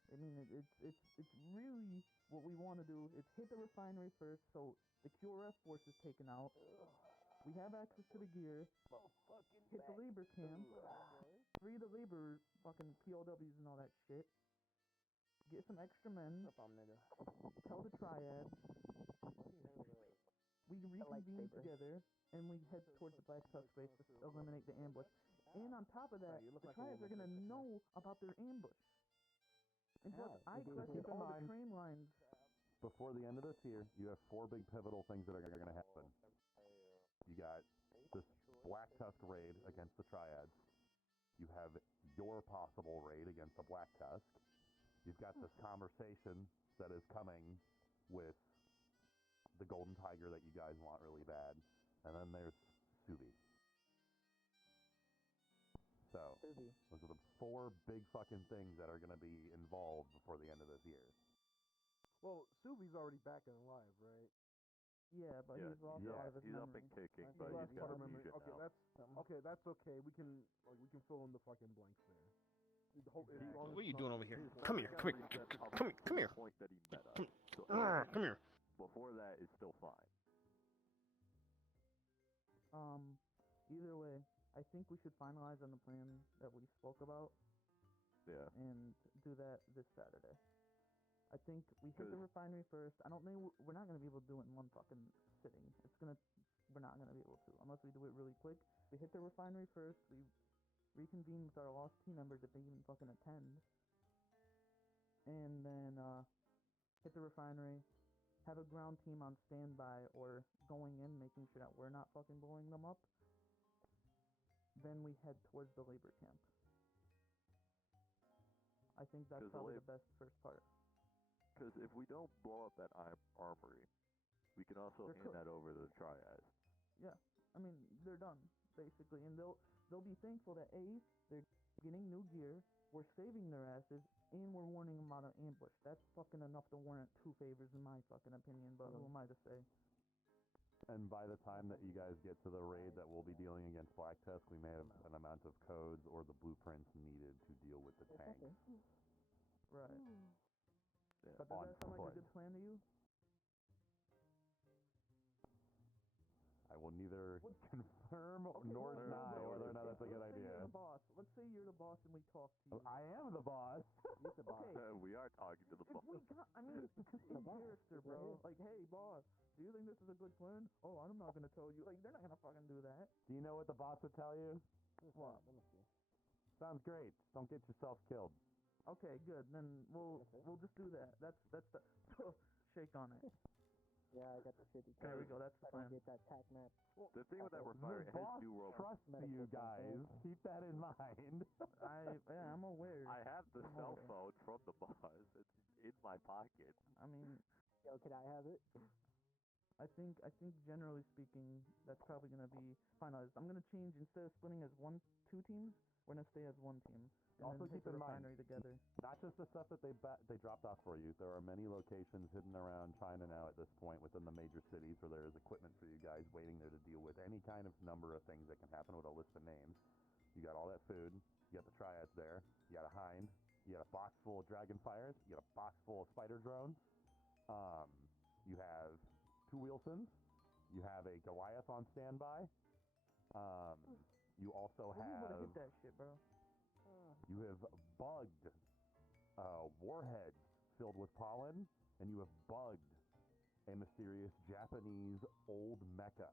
I mean, it's really what we want to do. Is hit the refinery first, so the QRF force is taken out. We have access to the gear. Hit the labor camp. Free the labor fucking POWs and all that shit. Get some extra men. Tell the triads. We reconvene together and we head towards the Black Tusk base to eliminate the ambush. And on top of that, the triads are gonna know about their ambush. And plus, I collected Keep in all the mind- train lines. Before the end of this year, you have 4 big pivotal things that are going to happen. You got this Black Tusk raid against the Triads. You have your possible raid against the Black Tusk. You've got this conversation that is coming with the Golden Tiger that you guys want really bad. And then there's Subi. So, those are the 4 big fucking things that are going to be involved before the end of this year. well, Subi's already back and alive, right? Yeah, but he's lost a lot of his he's up memory. and kicking, He but lost he's part got of memory. fusion Okay, now. that's okay. We can fill in the fucking blanks there. The whole- as long as What are you it's doing not- over here? His Come here, memory come got here, reset up come here, to come the here. point that he met us. So Come here. Before that is still fine. Either way, I think we should finalize on the plan that we spoke about Yeah. and do that this Saturday. I think we hit the refinery first. I don't think we're not gonna be able to do it in one fucking sitting. We're not gonna be able to unless we do it really quick. We hit the refinery first. We reconvene with our lost team members if they even fucking attend, and then hit the refinery. Have a ground team on standby or going in, making sure that we're not fucking blowing them up. Then we head towards the labor camp. I think that's 'Cause the probably lab- the best first part. Because if we don't blow up that armory, we can also They're hand cooked. that over to the Triads. Yeah, I mean they're done basically, and they'll be thankful that A, they're getting new gear, we're saving their asses, and we're warning them about an ambush. That's fucking enough to warrant 2 favors in my fucking opinion. But who am I to say? And by the time that you guys get to the raid that we'll be dealing against Black Tusk, we may have an amount of codes or the blueprints needed to deal with the tanks. Right. Yeah. But does On that sound like a foot. good plan to you? I will neither confirm nor deny whether or not that's a good Let's say you're idea. the boss. Let's say you're the boss and we talk to you. I am the boss. He's the boss. Okay. We are talking to the boss. I mean, in character, bro. Like, hey, boss, do you think this is a good plan? Oh, I'm not gonna tell you. Like, they're not gonna fucking do that. Do you know what the boss would tell you? What? Sounds great. Don't get yourself killed. Okay, good. Then we'll just do that. That's the shake on it. Yeah, I got the city. There we go. That's the plan. Get that tac map. The thing with that refinery, it has new robots. Trust you guys. Keep that in mind. Yeah, I'm aware. I have the cell phone from the boss. It's in my pocket. I mean, Yo, can I have it? I think generally speaking, that's probably gonna be finalized. I'm gonna change instead of splitting as two teams, we're gonna stay as one team. And Also then take keep the in mind, refinery together. not just the stuff that they dropped off for you. There are many locations hidden around China now at this point within the major cities where there is equipment for you guys waiting there to deal with any kind of number of things that can happen with a list of names. You got all that food. You got the triads there. You got a hind. You got a box full of dragon fires. You got a box full of spider drones. You have 2 Wilsons. You have a Goliath on standby. You also When you have. hit that shit, bro. You have bugged warheads filled with pollen, and you have bugged a mysterious Japanese old mecha.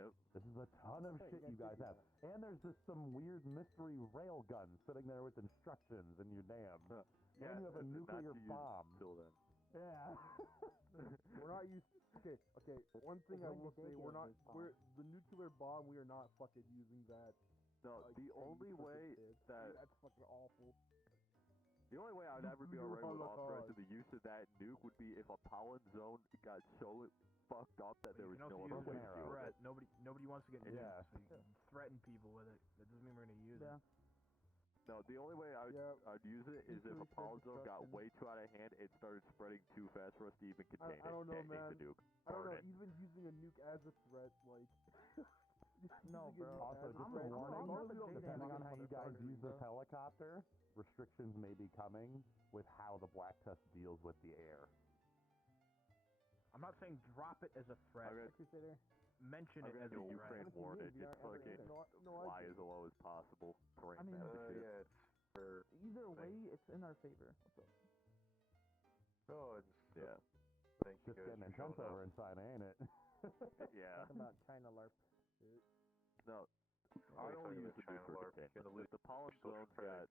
Yep. This is a ton of shit you guys have. And there's just some weird mystery rail gun sitting there with instructions in your dam. Yeah, and you have a nuclear bomb. Till then. Yeah. We're not used. Okay. One thing I will say, we're the nuclear bomb. We are not fucking using that. No, like, the only way that that's fucking awful. the only way I'd ever be alright with authorizing the use of that nuke would be if a pollen zone got so fucked up that there was no other way to deal with it. Nobody wants to get nuked, Yeah. so you can threaten people with it. That doesn't mean we're gonna use it. No, the only way I'd use it is if a pollen zone got way too out of hand, it started spreading too fast for us to even contain I don't know, it. man. The nuke. I don't know. Burn it. Even using a nuke as a threat, like. No, bro. Also, just a warning, depending on how you guys use this helicopter, restrictions may be coming with how the Black Tusk deals with the air. I'm not saying drop it as a threat. Mention it as a Ukraine threat. warn it. Just fucking fly as low as possible. I mean, either way, it's in our favor. Yeah. Just getting intense over in China, ain't it? Yeah. Talking about China LARP. No, I only use the nuke for containment. If the pollen zone got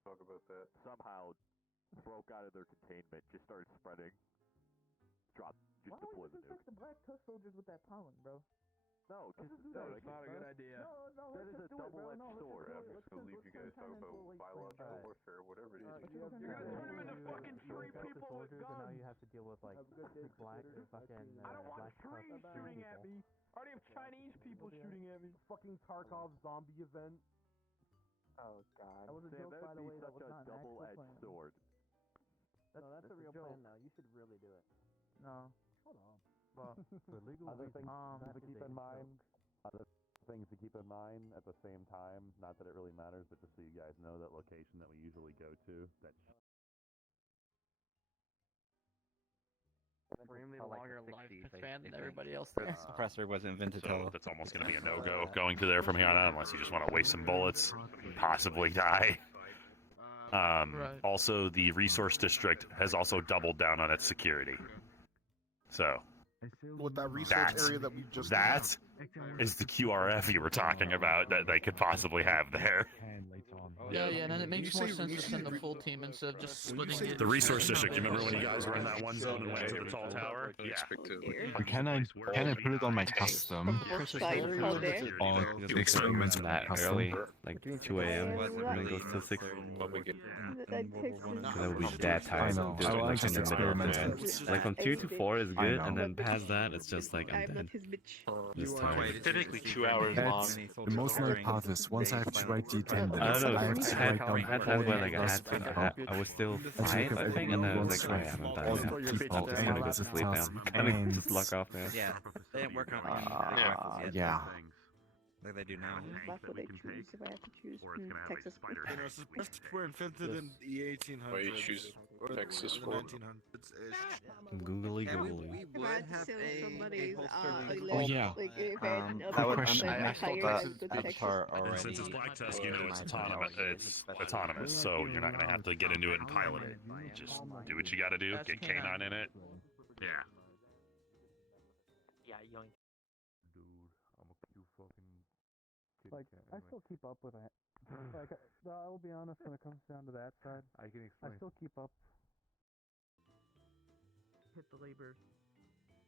somehow broke out of their containment, just started spreading, Why just don't deploy we the just nuke. infect the Black Tusk soldiers with that pollen, bro? No, because That's not a good idea. No, That let's is a just do it, bro. double-edged No, let's sword. just do it. Let's gonna leave you guys talk about biological warfare, whatever it is. You're gonna turn them into fucking Free people with guns. And now you have to deal with like black fucking. I don't want black trees Tusk shooting people. at me. I already have Chinese people shooting at me. Fucking Tarkov zombie event. Oh god. That was a Sam, joke, that by would the be way. That such was a not an actual double-edged plan. sword. No, that's a real joke. plan though. You should really do it. No. Shut up. Well, For legal Other things that to is keep a in mind. joke. Other things to keep in mind at the same time. Not that it really matters, but just so you guys know, that location that we usually go to. That's Extremely like longer the lifespan 60s, than I everybody else think. there. Suppressor was invented So that's almost going to be a no-go going through there from here on out, unless you just want to waste some bullets, possibly die. Also, the resource district has also doubled down on its security. So With that research area that we just that is the QRF you were talking about that they could possibly have there. Yeah, and then it makes more sense to send the full team instead of just splitting it. The resource district. You remember when you guys were in that one zone and went to the tall tower? Yeah. Can I put it on my custom? Or Experiments that early, like 2 a.m. and then goes till 6. That would be that tiresome. I know. I like just experimenting. Like from 2 to 4 is good, and then past that, it's just like I'm dead. Just tired. Typically 2 hours long. The most annoying part is once I have to write D10 I minutes, don't know. I have to I write down had all times the where like I was still 5, I think, and then I was like, alright, I'm done. all Yeah. the I'm people just gonna go and to sleep now. tasks And then and just log off now. Yeah, they didn't work on yeah. like they do now. That's what I choose if I have to choose from Texas. You know, suppressors were invented in the 1800s. Why you choose Texas or for? the 1900s. Googly Yeah, googly. we would have a Oh yeah. that would, question. I thought that Avatar already. And since it's Black Tusk, you know it's autonomous. It's autonomous, so you're not gonna have to get into it and pilot it. You just do what you got to do. Get K9 in it. Yeah. Yeah, yoink. Dude, I'm a cute fucking kid. Like, I still keep up with it. Like, I will be honest when it comes down to that side. I can I explain. still keep up. hit the labor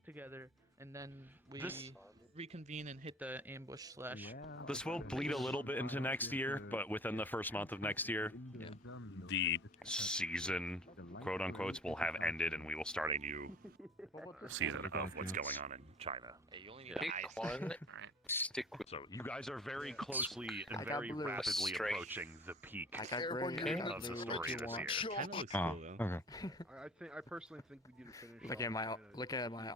together, and then we This- reconvene and hit the ambush slash. This will bleed a little bit into next year, but within the first month of next year, the season, quote unquote, will have ended, and we will start a new season of what's going on in China. Pick one. Stick with. So you guys are very closely and I got very blue. rapidly Straight. approaching the peak I got gray. of the story this year. Oh, okay. I personally think we need to finish. Look at my